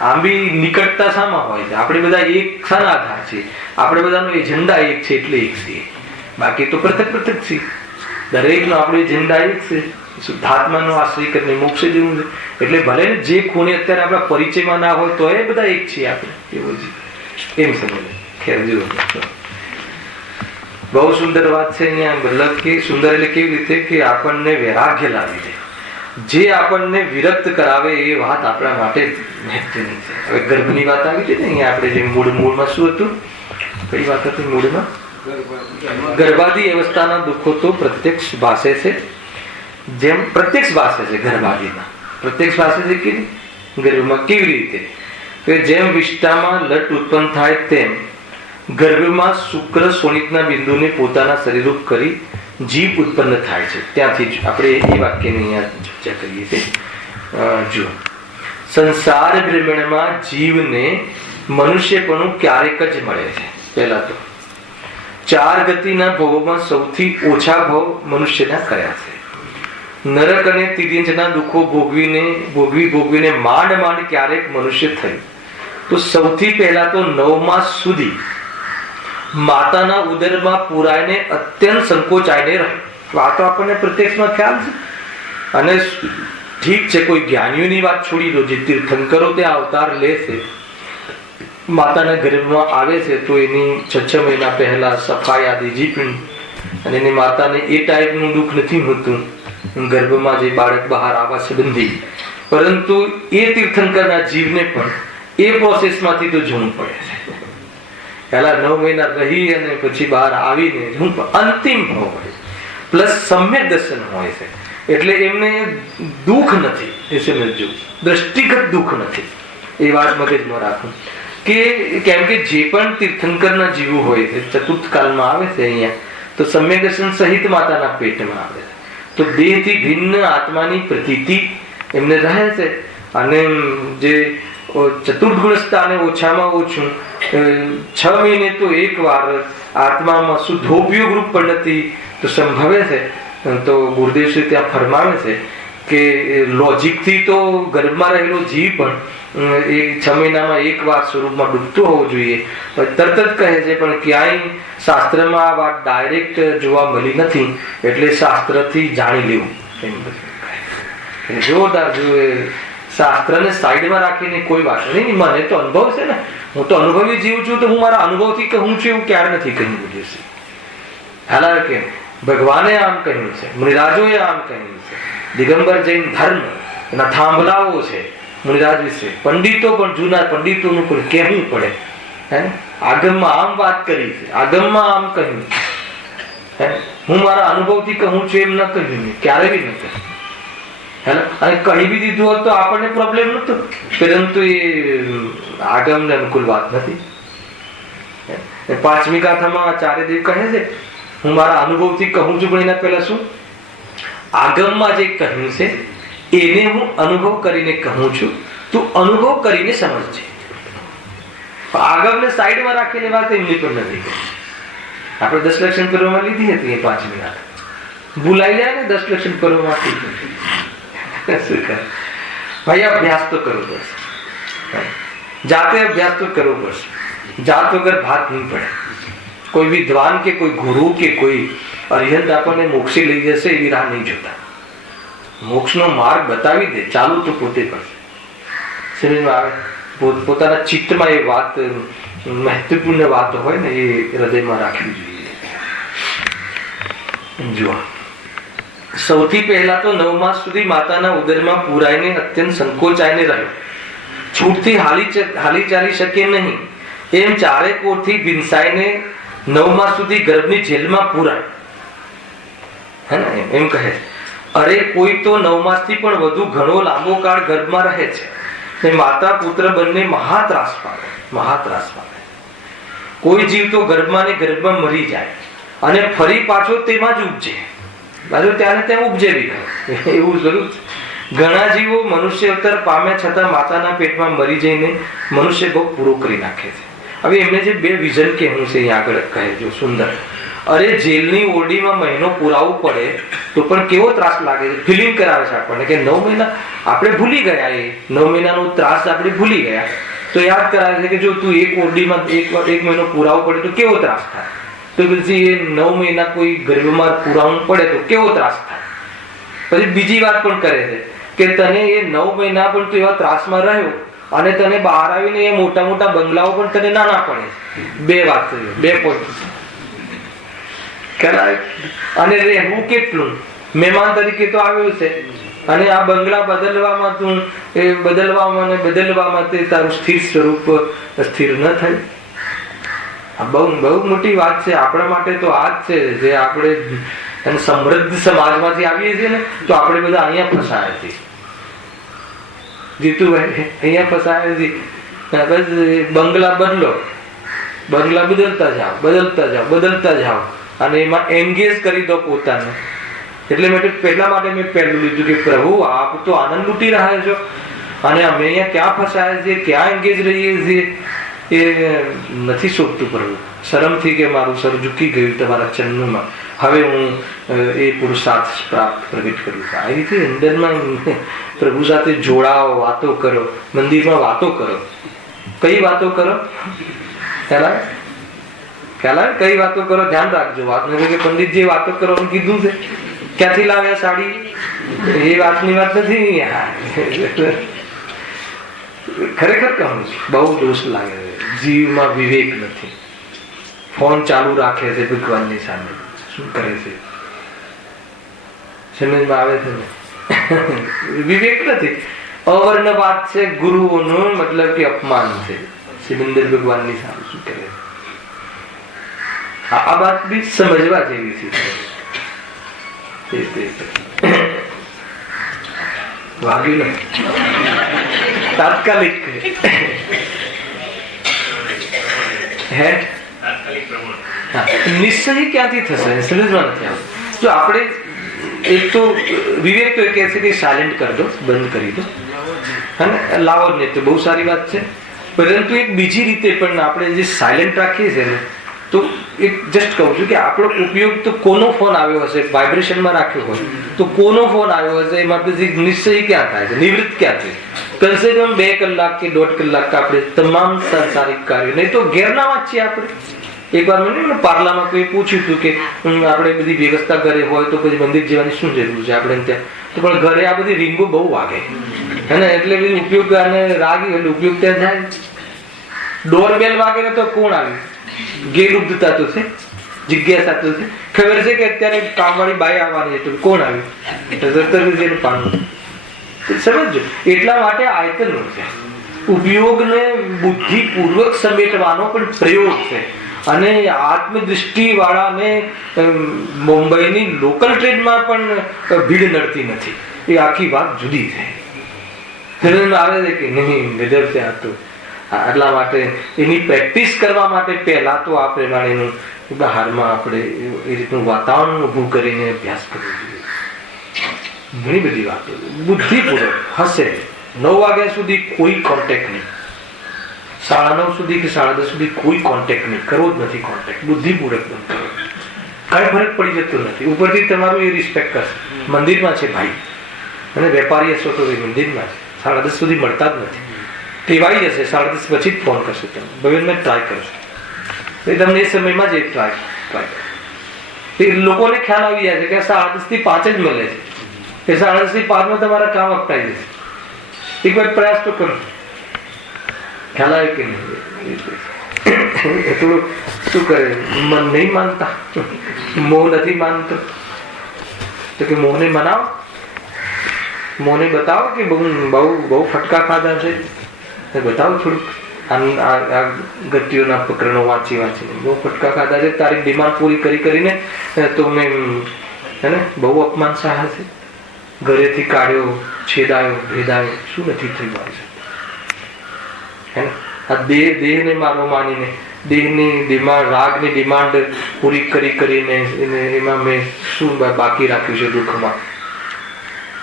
આમ બી નિકટતા શામાં હોય છે? આપણે બધા એક શાના આધાર છીએ? આપણે બધાનો એજન્ડા એક છે એટલે એક છીએ, બાકી તો પૃથક પૃથક છીએ. દરેકનો આપણો એજન્ડા એક છે, શુદ્ધાત્માનો આશ્રય કરીને મોક્ષ જેવું છે. એટલે ભલે ને જે ખૂણે અત્યારે આપણા પરિચયમાં ના હોય તો એ બધા એક છીએ આપણે, એવું છે એમ સમજે. ખેર જુઓ, બહુ સુંદર વાત છે અહીંયા. મતલબ કે સુંદર એટલે કેવી રીતે કે આપણને વૈરાગ્ય લાવી દે, જે આપણને વિરક્ત કરાવે એ વાત આપણા માટે મહત્વની છે. હવે ગર્ભની વાત આવી છે ને અહીંયા. આપણે જે મૂળમાં શું હતું, કઈ વાત હતી મૂળમાં? ગર્ભાદી અવસ્થાના દુઃખો તો પ્રત્યક્ષ ભાષે છે. જેમ પ્રત્યક્ષ ભાષે છે ગર્ભાદીમાં, પ્રત્યક્ષ ભાષે છે કે ગર્ભમાં કેવી રીતે કે જેમ વિષ્ટામાં લટ ઉત્પન્ન થાય તેમ ગર્ભમાં શુક્ર શોણિતના બિંદુને પોતાના શરીરરૂપ કરી જીવ ઉત્પન્ન થાય છે. ત્યાંથી જ આપણે એ વાક્યની અહીંયા ચર્ચા કરીએ છીએ. જો સંસાર બ્રહ્માંડમાં જીવને મનુષ્યપણું ક્યારેક જ મળે છે. પહેલા તો 4 ગતિના ભવોમાં સૌથી ઓછા ભવ મનુષ્યના કર્યા છે. નરક અને તિર્યંજના દુઃખો ભોગવીને માંડ ક્યારેક મનુષ્ય થયું. તો સૌથી પહેલા તો 9 માસ સુધી માતાના ઉદરમાં પુરાઈને અત્યંત સંકોચાઈને રહે. આ તો આપણને પ્રત્યક્ષમાં ખ્યાલ છે. અને ઠીક છે, કોઈ જ્ઞાનીઓની વાત છોડી દો, જે તીર્થંકરો ત્યાં અવતાર લે છે, માતાના ગર્ભમાં આવે છે, તો એની 6 મહિના પહેલા સફાઈ આદિ જીપણી, અને એની માતાને એ ટાઈપનું દુઃખ નથી હોતું ગર્ભમાં જે બાળક બહાર આવવા સંબંધી. પરંતુ એ તીર્થંકરના જીવને પણ એ પ્રોસેસમાંથી તો જવું પડે છે. પહેલા 9 મહિના રહી અને પછી બહાર આવીને અંતિમ ભાવ હોય, પ્લસ સમ્યક દર્શન હોય છે. એટલે એમને દુઃખ નથી, એ સમજજો, દ્રષ્ટિગત દુઃખ નથી. એ વાત મગજમાં રાખો કે કેમ કે જે પણ તીર્થંકરના જીવો હોય છે ચતુર્થ કાલમાં આવે છે અહીંયા, તો સમ્યક દર્શન સહિત માતાના પેટમાં આવે છે. તો દેહથી ભિન્ન આત્માની પ્રતીતિ એમને રહે છે. અને જે ચતુર્થ ગુણસ્થાને ઓછામાં ઓછું 6 મહિને તો એક વાર આત્મામાં શુદ્ધોપયોગ રૂપ પરિણતિ તો સંભવે છે. તો ગુરુદેવ શ્રી ત્યાં ફરમાવે છે કે લોજિકથી તો ગર્ભમાં રહેલો જીવ પણ એ 6 મહિનામાં એક વાર સ્વરૂપમાં ડૂબતો હોવો જોઈએ. તરત જ કહે છે, પણ ક્યાંય શાસ્ત્રમાં આ વાત ડાયરેક્ટ જોવા મળી નથી, એટલે શાસ્ત્રથી જાણી લેવું એમ બધું જોરદાર. જો શાસ્ત્રને સાઈડમાં રાખીને કોઈ વાત નહીં. મને તો અનુભવ છે ને, હું તો અનુભવી જીવ છું, તો હું મારા અનુભવથી કહું છું એવું ક્યારે નથી કહ્યું બોલ્યું છે. હાલા કે ભગવાને આમ કહ્યું છે, મુનિરાજોએ આમ કહ્યું છે. દિગંબર જૈન ધર્મ એના થાંભલાઓ છે મુનિરાજ વિશે. પંડિતો પણ જૂના પંડિતોનું પણ કહેવું પડે. આગમમાં આમ વાત કરી છે, આગમમાં આમ કહ્યું. હું મારા અનુભવથી કહું છું એમ ન કહ્યું, ક્યારે બી ન કહ્યું. અને કહી બી દીધું હોત તો આપણને પ્રોબ્લેમ નતો, પરંતુ એ આગમને અનુકૂળ વાત નથી. 5મી ગાથામાં આચાર્ય દેવ કહે છે હું મારા અનુભવથી કહું છું, પણ એના પહેલા શું આગમમાં જે કહ્યું છે એને હું અનુભવ કરીને કહું છું, તું અનુભવ કરીને સમજજે. આગમને સાઈડમાં રાખીને વાત એમની પણ નથી. આપણે 10 લક્ષણ કરવામાં લીધી હતી 5 મિનિટ, ભૂલાઈ જાય ને 10 લક્ષણ કરવામાં શું કરે ભાઈ? અભ્યાસ તો કરવો પડશે, જાતે અભ્યાસ તો કરવો પડશે. જાત વગર ભાત નહીં પડે. કોઈ વિદ્વાન કે કોઈ ગુરુ કે કોઈ અરિહંત આપણને મોક્ષે લઈ જશે એવી રાહ નહીં જોતા. મોક્ષનો માર્ગ બતાવી દે, ચાલુ તો પોતે પડશે. સમજમાં આવે? પોતાના ચિત્તમાં એ વાત મહત્વપૂર્ણ વાત હોય ને એ હૃદયમાં રાખવી જોઈએ. જુઓ, સૌથી પહેલા તો 9 માસ સુધી માતાના ઉદરમાં પુરાઈને અત્યંત સંકોચાઈને રહ્યો. છૂટથી હાલી ચાલી શકે નહીં એમ ચારે કોરથી ભીંસાઈને 9 માસ સુધી ગર્ભની જેલમાં પુરાય. હે ને? એમ કહે, અરે કોઈ તો 9 માસથી પણ વધુ ઘણો લાંબો કાળ ગર્ભમાં રહે છે. માતા પુત્ર બંને મહાત્રાસ પામે. કોઈ જીવ તો ગર્ભમાં ને ગર્ભમાં મરી જાય અને ફરી પાછો તેમાં જ ઉપજે. પાછો ત્યાં ત્યાં ઉપજે બી એવું જરૂર છે. ઘણા જીવો મનુષ્ય અવતાર પામ્યા છતાં માતાના પેટમાં મરી જઈને મનુષ્ય બહુ પૂરો કરી નાખે છે. હવે એમને જે 2 વિઝન કહેવું છે અહીંયા આગળ કહે જો સુંદર. અરે જેલની ઓરડીમાં મહિનો પુરાવવું પડે તો પણ કેવો ત્રાસ લાગે છે. ફિલિંગ કરાવે છે આપણને કે 9 મહિના આપણે ભૂલી ગયા. એ 9 મહિનાનો ત્રાસ આપણે ભૂલી ગયા તો યાદ કરાવે છે કે જો તું એક ઓરડીમાં એક મહિનો પુરાવવું પડે તો કેવો ત્રાસ થાય. તો પછી એ 9 મહિના કોઈ ગર્ભમાં પુરાવવું પડે તો કેવો ત્રાસ થાય. પછી બીજી વાત પણ કરે છે કે તને એ 9 મહિના પણ તું એવા ત્રાસમાં રહ્યો અને તને બહાર આવીને એ મોટા મોટા બંગલાઓ પણ તને ના પડે. 2 વાત થઈ, 2 પોઈન્ટ. અને રહેવું કેટલું મહેમાન તરીકે તો આવ્યો છે અને આ બંગલા બદલવામાં તે તારું સ્થિર સ્વરૂપ સ્થિર ન થાય. આ બહુ મોટી વાત છે આપણા માટે. તો આ જ છે જે આપણે સમૃદ્ધ સમાજમાંથી આવીએ છીએ ને તો આપણે બધા અહીંયા ફસાયા છીએ. જીતુભાઈ અહીંયા ફસાયા છીએ. બસ બંગલા બદલો, બંગલા બદલતા જાઓ અને એમાં એન્ગેજ કરી દો પોતાને. એટલે પહેલા માટે મેં પહેલું લીધું કે પ્રભુ આપ તો આનંદ લૂંટી રહ્યા છો અને અમે અહીંયા ક્યાં ફસાયા છીએ, ક્યાં એન્ગેજ રહીએ છીએ એ નથી શોધતું પ્રભુ. શરમથી કે મારું સર ઝૂકી ગયું તમારા ચરણોમાં, હવે હું એ પુરુષાર્થ પ્રાપ્ત પ્રગટ કરું છું. આ રીતે અંદરમાં પ્રભુ સાથે જોડાઓ, વાતો કરો, મંદિરમાં વાતો કરો. કઈ વાતો કરો? ખ્યાલ કઈ વાતો કરો? ધ્યાન રાખજો. વાત નથી કે પંડિતજી વાતો કરો કીધું છે, ક્યાંથી લાવ્યા સાડી, એ વાતની વાત નથી. ખરેખર કહું છું બહુ દોષ લાગે છે. જીવમાં વિવેક નથી. ફોન ચાલુ રાખે છે ભગવાનની સામે. શું કરે છે? સમજમાં આવે છે ને? વિવેક નથી. અવર્ણ વાત છે. ગુરુઓનો મતલબ કે અપમાન છે. સિમંદર ભગવાનની સામે શું કરે? આ વાત બી સમજવા જેવી છે. વાગ્યું ને તાત્કાલિક હે નિશ્ચય ક્યાંથી થશે? સમજમાં નથી આવતું. જો આપણે એક તો વિવેક તો કહે છે કે સાયલેન્ટ કરી દો, બંધ કરી દો, અને લાવો ને તો બહુ સારી વાત છે. પરંતુ એક બીજી રીતે પણ આપણે જે સાયલેન્ટ રાખીએ છીએ ને તો એક જસ્ટ કહું છું કે આપણો ઉપયોગ તો કોનો ફોન આવ્યો હશે, વાઇબ્રેશનમાં રાખ્યો હોય તો કોનો ફોન આવ્યો હશે એમાં પછી નિશ્ચય ક્યાં થાય છે, નિવૃત્ત ક્યાં છે? કમસે કમ 2 કલાક કે 1.5 કલાક આપણે તમામ સંસારિક કાર્યો, નહીં તો ઘેરના વાત છે આપણે. એકવાર મને પાર્લામાં કોઈ પૂછ્યું હતું કે આપણે બધી વ્યવસ્થા ઘરે હોય તો પછી મંદિર જવાની શું જરૂર છે આપણે ત્યાં? તો પણ ઘરે આ બધી રીંગો બહુ વાગે હે ને, એટલે બધી ઉપયોગ અને રાગી એટલે ઉપયોગ ત્યાં જાય. ડોરબેલ વાગે ને તો કોણ આવ્યું? ગેલુબ્ધતા તો છે, જિજ્ઞાસા તો છે. ખબર છે કે અત્યારે કામવાળી બાઈ આવવાની છે તો કોણ આવ્યું? પાનું સમજો. એટલા માટે આયતનો છે. ઉપયોગને બુદ્ધિપૂર્વક સમેટવાનો પણ પ્રયોગ છે. અને આત્મદૃષ્ટિ વાળાને મુંબઈની લોકલ ટ્રેનમાં પણ ભીડ નડતી નથી. એ આખી વાત જુદી છે. આવે છે કે નહીં ગજબ છે આ તો. એટલા માટે એની પ્રેક્ટિસ કરવા માટે પહેલા તો આ પ્રમાણેનું બહારમાં આપણે એ રીતનું વાતાવરણ ઊભું કરીને અભ્યાસ કરવો જોઈએ. ઘણી બધી વાતો બુદ્ધિપૂર્વક હશે. 9 વાગ્યા સુધી કોઈ કોન્ટેક્ટ નહીં, 9:30 સુધી કે 10:30 સુધી કોઈ કોન્ટેક્ટ નહીં, કરવો જ નથી કોન્ટેક્ટ. બુદ્ધિપૂર્વક બંધ કરો, કઈ ફરક પડી જતો નથી. ઉપરથી તમારું એ રિસ્પેક્ટ કરશે. મંદિરમાં છે ભાઈ અને વેપારી હશો તો એ મંદિરમાં છે, 10:30 સુધી મળતા જ નથી. ટેવાઈ જશે, 10:30 પછી જ ફોન કરશે. તમે ભવિષ્યમાં ટ્રાય કરશો એ તમને એ સમયમાં જ ટ્રાય કરો. લોકોને ખ્યાલ આવી જાય છે કે 10:30 થી 5 જ મળે છે, કે 10:30 થી 5 માં તમારા કામ અપટાઈ જશે. એક વાર પ્રયાસ તો કરો, ખ્યાલ આવે કે નહીં. એટલું શું કરે, મન નહીં માનતા, મોહ નથી માનતો તો કે મોહને મનાવો, મોહને બતાવો કે બહુ ફટકા ખાધા છે, બતાવો થોડુંક. આ ગતિઓના પ્રકરણો વાંચી બહુ ફટકા ખાધા છે, તારી ડિમાન્ડ પૂરી કરીને તો મેં હે ને બહુ અપમાન સહ્યા છે, ઘરેથી કાઢ્યો, છેદાયો, ભેદાયો, શું નથી થયું મારી સાથે હે ને. આ દેહને મારો માનીને દેહની ડિમાન્ડ, રાગની ડિમાન્ડ પૂરી કરીને એમાં મેં શું બાકી રાખ્યું છે દુઃખમાં?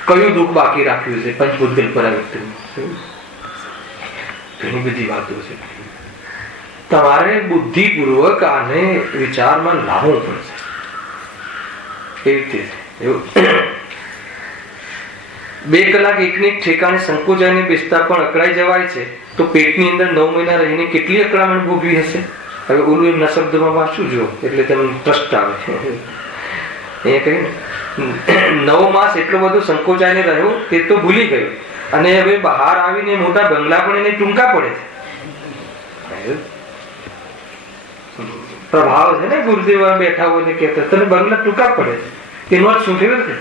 કયું દુઃખ બાકી રાખ્યું છે? પંચભૂતગલ પરાવૃત્તિમાં ઘણી બધી વાતો છે. તમારે બુદ્ધિપૂર્વક આને વિચારમાં લાવવું પડશે. એ રીતે એવું 2 કલાક એકની ઠેકાણે સંકોચાઈને બેસતા પણ અકળાઈ જવાય છે, તો પેટની અંદર 9 મહિના રહીને કેટલી અકળામણ ભોગવી હશે? હવે ઓલું એમના શબ્દમાં વાંચું જો એટલે તમને ટ્રસ્ટ આવે. એ કહ્યું 9 માસ એટલો બધો સંકોચાઈને રહ્યો તે તો ભૂલી ગયો, અને હવે બહાર આવીને મોટા બંગલા પણ એને ટૂંકા પડે છે. પ્રભાવ છે ને, ગુરુદેવ બેઠા હોય ને કહેતા તને બંગલા ટૂંકા પડે છે, એનો જ શું થયું છે?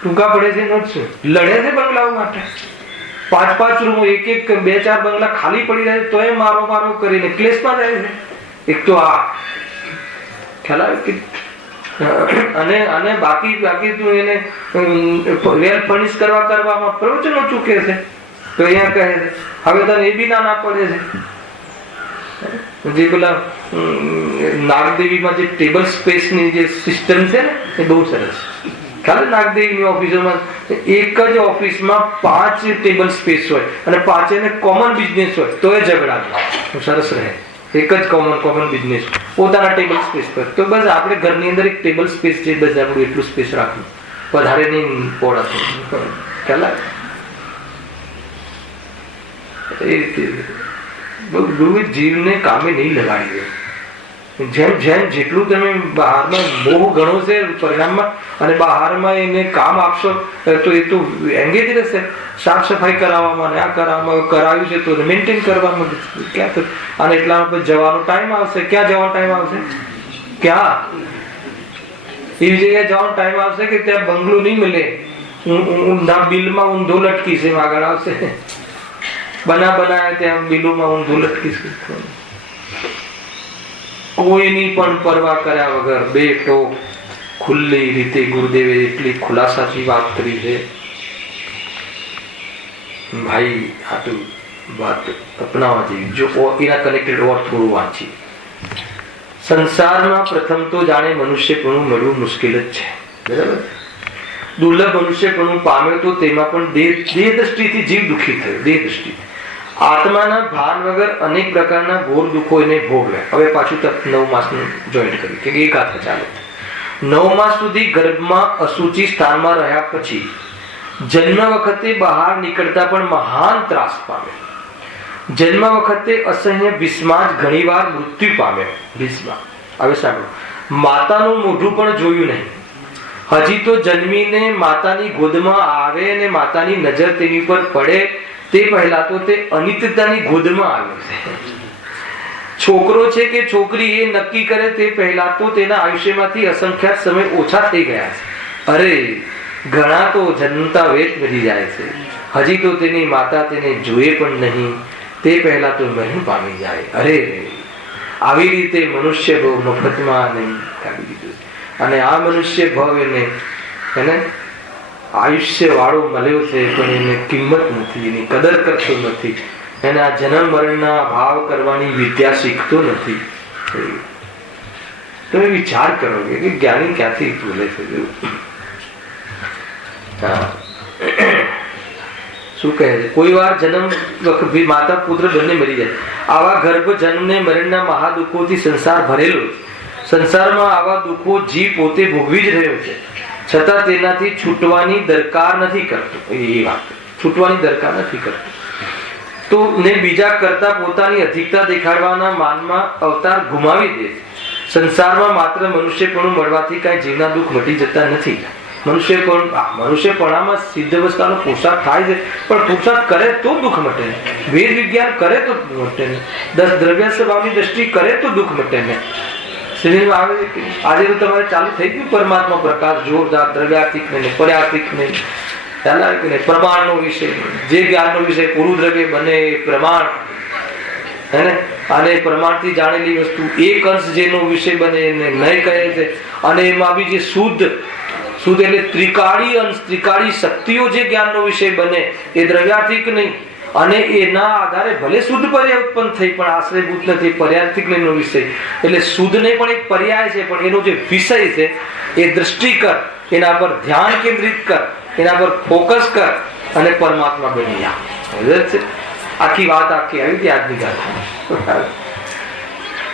ટૂંકા પડે છે એનો જ શું? લડે છે બંગલાઓ માટે. 5-5 રૂમો, 1-1 2-4 બંગલા ખાલી પડી રહે તો એ મારો કરીને ક્લેશમાં જાય છે. એક તો આ ખ્યાલ આવે કે અને બાકી તું એને વેલ ફર્નિશ કરવામાં પ્રવચનો ચૂકે છે, તો અહીંયા કહે છે હવે તને એ બી ના પડે છે. જે પેલા નાગદેવીમાં જે ટેબલ સ્પેસ ની જે સિસ્ટમ છે ને એ બહુ સરસ. ખ્યાલ નાગદેવીની ઓફિસોમાં એક જ ઓફિસમાં 5 ટેબલ સ્પેસ હોય અને 5 કોમન બિઝનેસ હોય તો એ ઝઘડા સરસ રહે. એક જ કોમન બિઝનેસ પોતાના ટેબલ સ્પેસ પર. તો બસ આપણે ઘરની અંદર એક ટેબલ સ્પેસ છે, બસ આપણું એટલું સ્પેસ રાખવું, વધારે નહીં પોળા ખ્યાલ આવે. એ રીતે ગુરુએ જીવને કામે નહીં લગાડી. જેમ જેટલું તમે બહારમાં મોહ ગણો છે પરિણામમાં, અને બહારમાં એને કામ આપશો તો એ તો એંગેજ રહેશે. સાફ સફાઈ કરાવવામાં, આ કરાવવામાં, કરાવ્યું છે તો મેન્ટેન કરવામાં ક્યાં. અને એટલા જવાનો ટાઈમ આવશે. ક્યાં જવાનો ટાઈમ આવશે? ક્યાં એવી જગ્યાએ જવાનો ટાઈમ આવશે કે ત્યાં બંગલો નહીં મળે, ઊંધા બિલમાં ઊંધો લટકી છે આગળ આવશે. બનાયા ત્યાં બિલોમાં ઊંધું લટકી છે. કોઈની પણ પરવા કર્યા વગર બેઠો ખુલ્લી રીતે ગુરુદેવે એટલી ખુલાસાથી વાત કરી છે ભાઈ. આ તો વાત અપનાવવા જેવી. જો એના કનેક્ટેડ ઓર થોડું વાંચી. સંસારમાં પ્રથમ તો જાણે મનુષ્યપણું મળવું મુશ્કેલ જ છે, બરાબર. દુર્લભ મનુષ્યપણું પામ્યો તો તેમાં પણ દેહ દ્રષ્ટિથી જીવ દુઃખી થયો. દેહ દ્રષ્ટિ આત્માના ભાર વગર અનેક પ્રકારના ઘોર દુઃખો એને ભોગવ્યા. હવે પાછું 9 માસનું જોઈન્ટ કર્યું કે એ ગાથા ચાલે. 9 માસ સુધી ગર્ભમાં અશુચિ સ્થાનમાં રહ્યા પછી જન્મ વખતે બહાર નીકળતા પણ મહાન ત્રાસ પામ્યો. જન્મ વખતે અસહ્ય વિસ્માત ઘણી વાર મૃત્યુ પામ્યો. વિસ્મા. હવે સાંભળો, માતાનું મોઢું પણ જોયું નહીં. હજી તો જન્મીને માતાની ગોદમાં આવે અને માતાની નજર તેની ઉપર પડે તે પહેલા તો તે અનિત્યતાની ગોદમાં આવ્યો છે. છોકરો છે કે છોકરી એ નક્કી કરે તે પહેલા તો તેના આયુષ્યમાંથી અસંખ્યાત સમય ઓછા થઈ ગયા છે. અરે ઘણા તો જન્મતા વેત વધી જાય છે. હજી તો તેની માતા તેને જોએ પણ નહીં તે પહેલા તો મરણ પામી જાય. અરે આવી રીતે મનુષ્ય ભવ મફતમાં નહીં કાઢી દીધું. અને આ મનુષ્ય ભવ એને આયુષ્ય વાળો મળ્યો છે, પણ એને કિંમત નથી, એની કદર કરતો નથી, એને આ જન્મ મરણના ભાવ કરવાની વિદ્યા શીખતો નથી. તમે વિચાર કરો કે જ્ઞાની ક્યાંથી બોલે છે? શું કહે છે? કોઈ વાર જન્મ વખત માતા પુત્ર બંને મરી જાય. આવા ગર્ભ જન્મ ને મરણના મહાદુઃખોથી સંસાર ભરેલો છે. સંસારમાં આવા દુઃખો જીવ પોતે ભોગવી જ રહ્યો છે, છતાં તેનાથી છૂટવાની દરકાર નથી કરતો. એ વાત છૂટવાની દરકાર નથી કરતો તો ને બીજા કરતા પોતાની અધિકતા દેખાડવાના માનમાં અવતાર ગુમાવી દે. સંસારમાં માત્ર મનુષ્યપણું મળવાથી કાંઈ જીવના દુઃખ મટી જતા નથી. મનુષ્યપણામાં સિદ્ધ અવસ્થાનો પુરુષાર્થ થાય છે, પણ પુરુષાર્થ કરે તો દુઃખ મટે ને, વેદ વિજ્ઞાન કરે તો મટે ને, દ્રવ્ય સ્વભાવની દ્રષ્ટિ કરે તો દુઃખ મટે ને. શરીરમાં આવે છે કે આજે તો તમારે ચાલુ થઈ ગયું પરમાત્મા પ્રકાશ જોરદાર, દ્રવ્યાર્થિક નહીં, પર્યાર્થિક નહીં, ખ્યાલ આવે કે નહીં? પ્રમાણનો વિષય, જે જ્ઞાનનો વિષય પૂરું દ્રવ્ય બને એ પ્રમાણ, હે ને? અને પ્રમાણથી જાણેલી વસ્તુ એક અંશ જેનો વિષય બને એને નહીં કહે છે. અને એમાં બી જે શુદ્ધ એટલે ત્રિકાળી અંશ, ત્રિકાળી શક્તિઓ જે જ્ઞાનનો વિષય બને એ દ્રવ્યાર્થિક નહીં. અને એના આધારે ભલે શુદ્ધ પર્યાય ઉત્પન્ન થઈ પણ આશ્રયભૂત નથી, પર્યાર્થિક નહીં નો વિષય. એટલે શુદ્ધ નહીં પણ એક પર્યાય છે, પણ એનો જે વિષય છે એ દ્રષ્ટિ કર, એના પર ધ્યાન કેન્દ્રિત કર, એના પર ફોકસ કર અને પરમાત્મા બની જા. આખી વાત આખી આવી હતી આજની ગાથા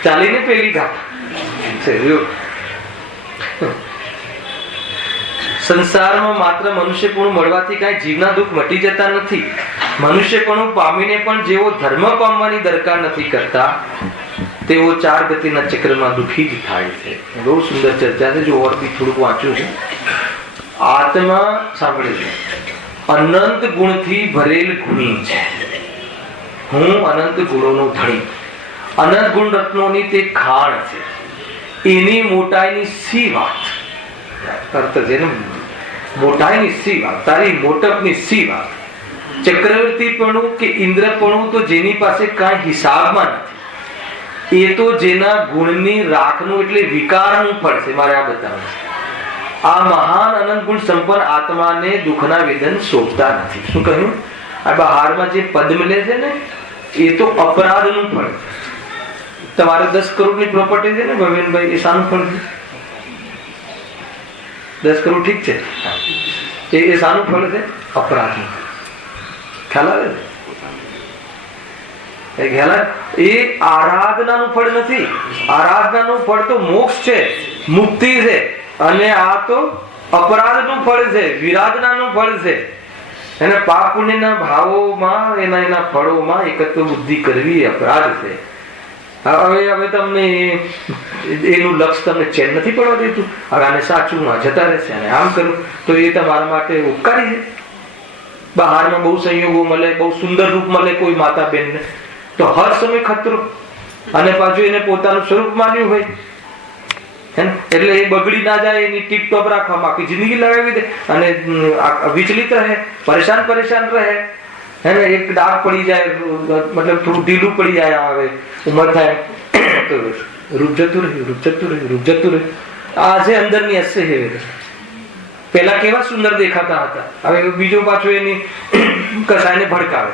ચાલીને પેલી ગાથા. સંસારમાં માત્ર મનુષ્યપણું મળવાથી કાંઈ જીવના દુઃખ મટી જતા નથી. મનુષ્યપણું પામીને પણ જેઓ ધર્મ પામવાની દરકાર નથી કરતા તેઓ ચાર ગતિના ચક્રમાં દુઃખી જ થાય છે. બહુ સુંદર ચર્ચા છે. જો ઓર બી થોડુંક વાંચ્યું છે. આત્મા સાંભળે છે અનંત ગુણથી ભરેલ ગુણી છે. હું અનંત ગુણોનો ધણી. અનંત ગુણ રત્નોની તે ખાણ છે. એની મોટાઈની સી વાત, અર્થ છે ને, મોટાઈની સી વાત, તારી મોટપની સી વાત. ચક્રવર્તીપણું કે ઇન્દ્રપણું તો જેની પાસે કાંઈ હિસાબમાં નથી, એ તો જેના ગુણની રાખનું એટલે વિકારનું ફળ છે. મારે આ બતાવવું. આ મહાન અનંત ગુણ સંપન્ન આત્માને દુઃખના વેદન શોભતા નથી. શું કહ્યું? આ બહારમાં જે પદ મળે છે ને એ તો અપરાધનું ફળ છે. તમારે 10 કરોડની પ્રોપર્ટી છે ને ભવેનભાઈ, એ શાનું ફળ છે? 10 કરોડ ઠીક છે, એ શાનું ફળ છે? અપરાધનું. ખ્યાલ આવે? એ આરાધનાનું ફળ નથી. આરાધનાનું ફળ તો મોક્ષ છે, મુક્તિ છે. અને આ તો અપરાધનું ફળ છે, વિરાધનાનું ફળ છે. એને પાપ પુણ્યના ભાવોમાં એના ફળોમાં એકત્વ બુદ્ધિ કરવી અપરાધ છે. હવે તમને એનું લક્ષ તમને ચેન નથી પડવા દેતું. હવે આને સાચું જતા રહેશે અને આમ કરું તો એ તમારા માટે ઉપકારી છે. બહારમાં બહુ સંયોગો મળે, બહુ સુંદર રૂપ મળે કોઈ માતા બેનને, તો હર સમય ખતરો. અને પાછું એને પોતાનું સ્વરૂપ માન્યું હોય એટલે એ બગડી ના જાય, એની ટીપ ટોપ રાખવામાં આખી જિંદગી લગાવી દે અને વિચલિત રહે, પરેશાન રહે. એક ડાઘ પડી જાય, મતલબ થોડું ઢીલું પડી જાય, આવે ઉંમર થાય તો રૂપ જતું રહ્યું. આ છે અંદરની અસ્ય છે. પેલા કેવા સુંદર દેખાતા હતા, હવે બીજો પાછો એની કસાયને ભડકાવે.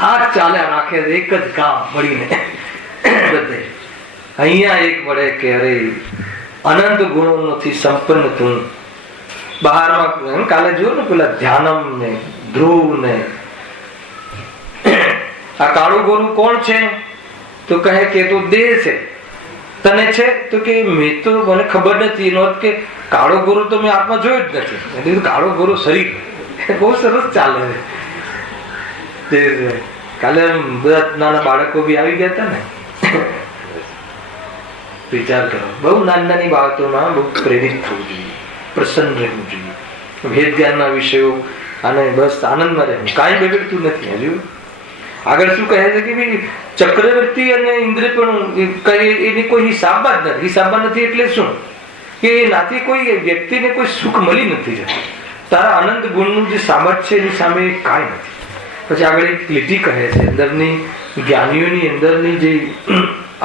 હાથ ચાલ્યા રાખે એક જ કામ મળીને બધે. અહીંયા એક વડે કે અરે અનંત ગુણોથી સંપન્ન તું. બહારમાં કાલે જોયું ને પેલા ધ્યાનમ ને ધ્રુવ ને, આ કાળું ગોરું કોણ છે? તો કહે કે તો દેહ છે. તને છે? તો કે મેં તો મને ખબર નથી. એનો અર્થ કે કાળો ગોરો તો મેં આત્મા જોયો જ નથી. કાળો ગોરો શરીર. બહુ સરસ ચાલે છે. કાલે બધા નાના બાળકો બી આવી ગયા હતા ને. વિચાર કરો, બહુ નાની બાબતોમાં બહુ પ્રેરિત થવું જોઈએ, પ્રસન્ન રહેવું જોઈએ. વેદ જ્ઞાનના વિષયો અને બસ આનંદમાં રહેવું, કાંઈ બગડતું નથી. હજુ આગળ શું કહે છે કે ભાઈ ચક્રવર્તી અને ઇન્દ્રપણું એની કોઈ હિસાબમાં જ નથી. હિસાબમાં નથી એટલે શું? કે એનાથી કોઈ વ્યક્તિને કોઈ સુખ મળી નથી જતું. તારા અનંત ગુણનું જે સામર્થ્ય એની સામે કાંઈ નથી. પછી આગળ એક લીટી કહે છે, અંદરની જ્ઞાનીઓની અંદરની જે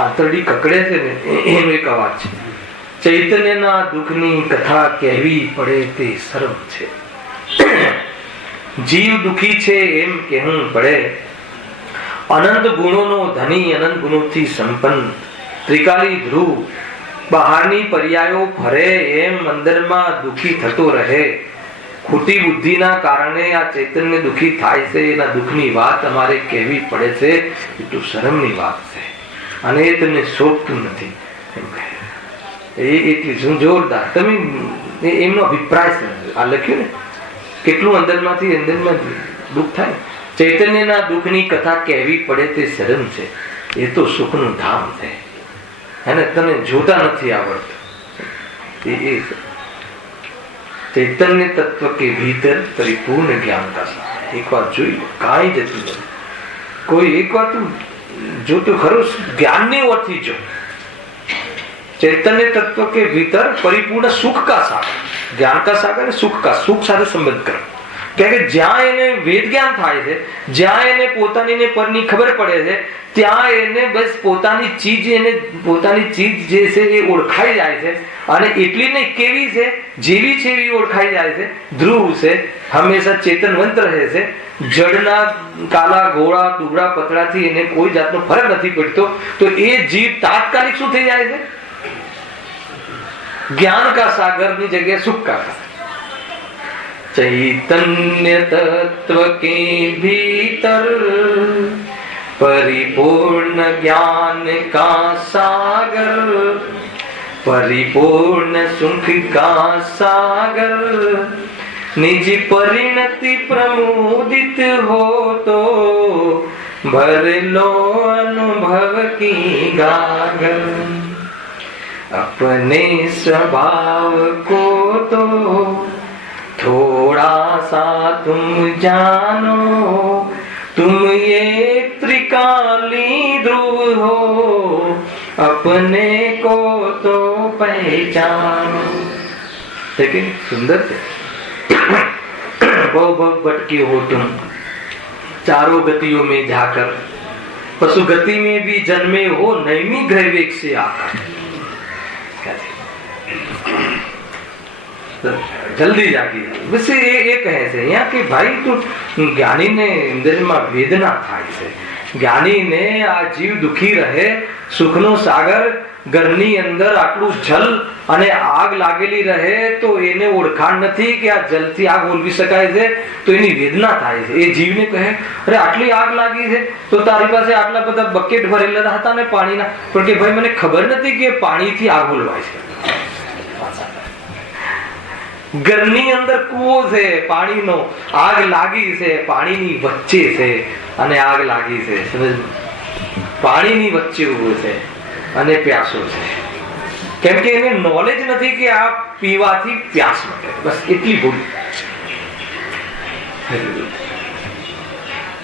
આંતરડી કકડે છે ને એનો એક અવાજ છે. ચૈતન્યના દુઃખની કથા કહેવી પડે તે સરળ છે. જીવ દુઃખી છે એમ કહેવું પડે. અનંત ગુણોનો ધની, અનંત ગુણોથી સંપન્ન, ત્રિકાલી ધ્રુવ બહારની પર્યાયો ફરે એમ અંદરમાં દુઃખી થતો રહે. ખોટી બુદ્ધિના કારણે આ ચૈતન્ય દુઃખી થાય છે. એના દુઃખની વાત અમારે કહેવી પડે છે. એટલું શરમની વાત છે અને એ તમને શોભતું નથી એમ કહે. એટલી જોરદાર તમે એમનો અભિપ્રાય છે. આ લખ્યું ને કેટલું અંદરમાં દુઃખ થાય. ચૈતન્યના દુઃખની કથા કહેવી પડે તે શરમ છે. એ તો સુખનું ધામ છે અને તને જોતા નથી આવડતું. એ चैतन्य तत्व के भीतर परिपूर्ण ज्ञान का सार. एक बार જોઈ કાંઈ જતું નથી. કોઈ એક વાર તું જો તો ખરો જ્ઞાનની ઓરથી જો. चैतन्य तत्व के भीतर परिपूर्ण सुख का सागर. ज्ञान का सागर सुख का. सुख સાથે સંબંધ કરો. કે જ્યાં એને વેદ જ્ઞાન થાય છે, જ્યાં એને પોતાની ને પરની ખબર પડે છે, ત્યાં એને બસ પોતાની ચીજ જે છે એ ઓળખાઈ જાય છે. અને એટલી નહીં કેવી છે, જેવી છે એવી ઓળખાઈ જાય છે. ધ્રુવ છે હંમેશા ચેતનવંત રહે છે. જડના કાલા ગોળા ટુકડા પતળાથી એને કોઈ જાતનો ફરક નથી પડતો. તો એ જીવ તાત્કાલિક શું થઈ જાય છે? ज्ञान का सागर ની जगह सुख का सागर. चैतन्य तत्व के भीतर परिपूर्ण ज्ञान का सागर, परिपूर्ण सुख का सागर. निज परिणति प्रमुदित हो तो भर लो अनुभव की गागर. अपने स्वभाव को तो थोड़ा सा तुम जानो. तुम ये त्रिकाली ध्रुव हो, अपने को तो पहचानो. लेकिन सुंदर थे. बहु भटके हो तुम चारों गतियों में जाकर, पशु गति में भी जन्मे हो नैमी ग्रह वेग से आकर. જલ્દી જાગી બસ એ કહે છે અહીંયા કે ભાઈ તું જ્ઞાનીને અંદરમાં વેદના થાય છે. જ્ઞાનીને આ જીવ દુખી રહે, સુખનો સાગર ઘરની અંદર આટલું જલ અને આગ લાગેલી રહે તો એને ઓળખાણ નથી કે આ જલથી આગ ઓલવી શકાય છે. તો એની વેદના થાય છે. એ જીવને કહે અરે આટલી આગ લાગી છે તો તારી પાસે આટલા બધા બકેટ ભરેલા હતા ને પાણીના, પણ કે ભાઈ મને ખબર નથી કે પાણીથી આગ ઓલવાય છે. ઘરની અંદર કૂવો છે પાણીનો, આગ લાગી છે પાણીની વચ્ચે છે અને આગ લાગી છે. પાણીની વચ્ચે ઉભો છે અને પ્યાસો છે. કેમ કે એને નોલેજ નથી કે આ પીવાથી પ્યાસ મટે. બસ એટલી ભૂલ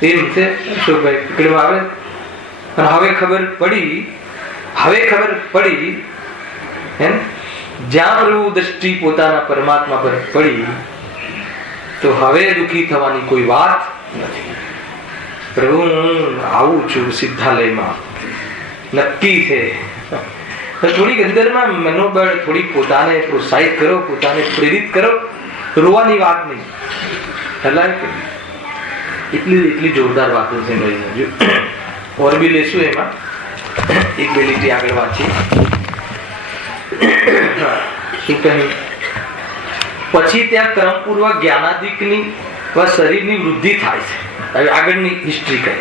એમ છે. અશોકભાઈ પકડવા આવે અને હવે ખબર પડી એમ જ્યાં પ્રભુ દ્રષ્ટિ પોતાના પરમાત્મા પર પડી તો હવે દુઃખી થવાની કોઈ વાત નથી. પ્રભુ હું આવું છું સિદ્ધાલયમાં નક્કી છે. થોડીક અંદરમાં મનોબળ, થોડીક પોતાને પ્રોત્સાહિત કરો, પોતાને પ્રેરિત કરો. રોવાની વાત નહીં. એટલી જોરદાર વાતો છે. ઓર બી લેશું એમાં એક બે લીટી આગળ વાંચી. શું કહ્યું? પછી ત્યાં ક્રમપૂર્વક જ્ઞાનાદિકની શરીરની વૃદ્ધિ થાય છે. હવે આગળની હિસ્ટ્રી કહે.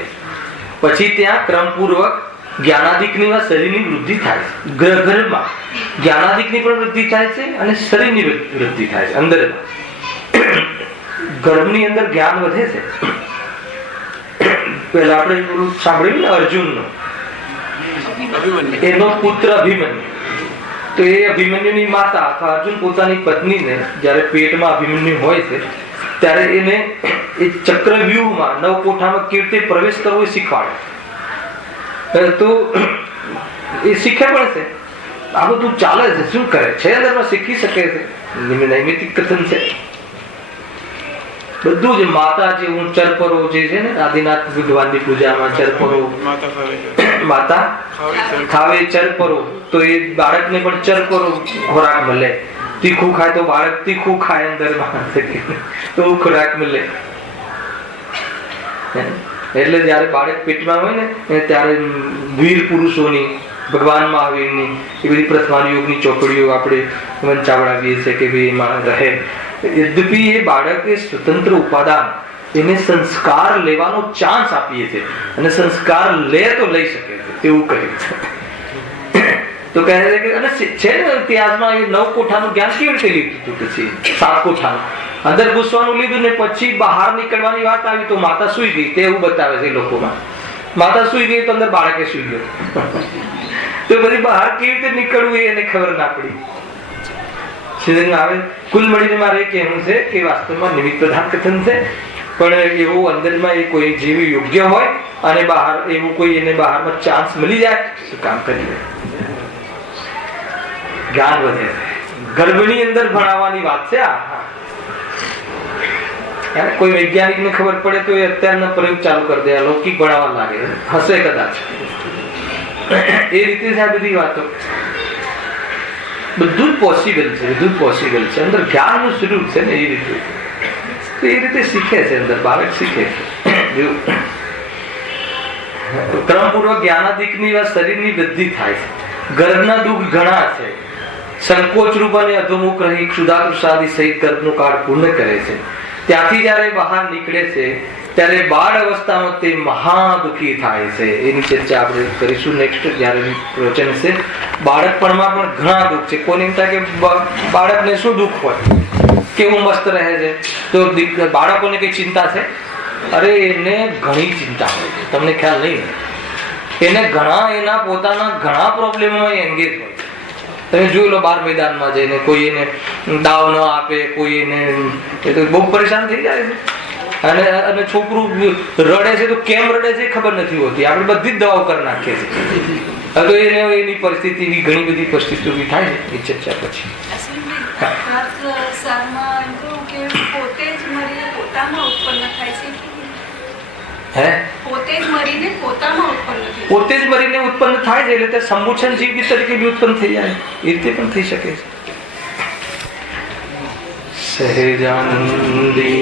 પછી ત્યાં ક્રમપૂર્વક જ્ઞાનાદિકની શરીરની વૃદ્ધિ થાય છે. ઘરમાં જ્ઞાનાદિકની પણ વૃદ્ધિ થાય છે અને શરીરની વૃદ્ધિ થાય છે. અંદરમાં ગર્ભની અંદર જ્ઞાન વધે છે. પેલા આપણે સાંભળ્યું ને અર્જુનનો, એનો પુત્ર અભિમન્યુ. તો એ અભિમન્યુની માતા અથવા અર્જુન પોતાની પત્નીને જયારે પેટમાં અભિમન્યુ હોય છે ત્યારે એને એ ચક્રવ્યૂહમાં નવકોઠામાં કેવી રીતે પ્રવેશ કરવો એ શીખવાડે. તો એ શીખે પણ છે. આ બધું ચાલે છે. શું કરે છે? અંદરમાં શીખી શકે છે. નૈમિતિક કથન છે બધું જ. માતા જે હું ચરપરો જે છે ને આદિનાથ ભગવાનની પૂજામાં ચરપરો, માતા ખાવે ચરપરો તો એ બાળકને પણ ચરપરો ખોરાક મળે. તીખું ખાય તો બાળક તીખું ખાય, અંદરમાં તો ખોરાક મળે. એટલે જયારે બાળક પેટમાં હોય ને ત્યારે વીર પુરુષોની ભગવાન મહાવીરની એ બધી પ્રથમા યોગની ચોપડીઓ આપણે વંચાવડાવીએ છીએ કે ભાઈ એમાં રહે. યદ્યપિ એ બાળક એ સ્વતંત્ર ઉપાદાન, એને સંસ્કાર લેવાનો ચાન્સ આપીએ છીએ અને સંસ્કાર લે તો લઈ શકે છે એવું કહે તો કહે છે કે અને છે ને ઇતિહાસમાં એ 9 કોઠાનું જ્ઞાન કેવી રીતે લીધું હતું? પછી 7 કોઠાનું અંદર ઘૂસવાનું લીધું ને પછી બહાર નીકળવાની વાત આવી તો માતા સુઈ ગઈ, તે એવું બતાવે છે લોકોમાં. માતા સુઈ ગઈ તો અંદર બાળકે સુઈ ગયો તો પછી બહાર કેવી રીતે નીકળવું એને ખબર ના પડી. આવે કુલ મળીને મારે કહેવું છે કે વાસ્તવમાં નિમિત્ત પ્રધાન કથન છે, પણ એવું અંદરમાં એ કોઈ જેવી યોગ્ય હોય અને બહાર એવું કોઈ એને બહારમાં ચાન્સ મળી જાય તો કામ કરી દે, જ્ઞાન વધે. ગર્ભની અંદર ભણાવવાની વાત છે આ. કોઈ વૈજ્ઞાનિક ને ખબર પડે તો એ અત્યારના પ્રયોગ ચાલુ કરી દે, લૌકિક ભણાવવા લાગે, હશે કદાચ. એ રીતે છે આ બધી વાતો. બધું જ પોસિબલ છે, બધું જ પોસિબલ છે. અંદર જ્ઞાનનું સ્વરૂપ છે ને એ રીતે, તો એ રીતે શીખે છે, અંદર બાળક શીખે છે. ક્રમપૂર્વક જ્ઞાનાદિકની શરીરની વૃદ્ધિ થાય છે. ગર્ભના દુઃખ ઘણા છે. સંકોચ રૂપ અને અધોમુખ રહી ક્ષુધાતૃષાદિ સહિત ગર્ભનું કાળ પૂર્ણ કરે છે. ત્યાંથી જયારે બહાર નીકળે છે ત્યારે બાળ અવસ્થામાં તે મહા દુઃખી થાય છે. એની ચર્ચા આપણે કરીશું નેક્સ્ટ જયારે પ્રવચન છે. બાળકપણમાં પણ ઘણા દુઃખ છે. કોને એમ થાય કે બાળકને શું દુઃખ હોય, કેવું મસ્ત રહે છે, તો બાળકોને કઈ ચિંતા છે? અરે એને ઘણી ચિંતા હોય છે, તમને ખ્યાલ નહીં. એને ઘણા એના પોતાના ઘણા પ્રોબ્લેમમાં એંગેજ હોય. તમે જોઈ લો બહાર મેદાનમાં જઈને કોઈ એને દાવ ન આપે, કોઈ એને એ તો બહુ પરેશાન થઈ જાય છે. અને છોકરું રડે છે તો કેમ રડે છે ખબર નથી હોતી. આપણે બધી જ દવાઓ કરી નાખીએ છીએ. તો એને એની પરિસ્થિતિ ઘણી બધી પરિસ્થિતિ ઉભી થાય છે. એ ચર્ચા પછી પોતે જ મરીને ઉત્પન્ન થાય છે એટલે સંમોચન જીવ તરીકે બી ઉત્પન્ન થઈ જાય. એ રીતે પણ થઈ શકે છે. સહેજાનંદી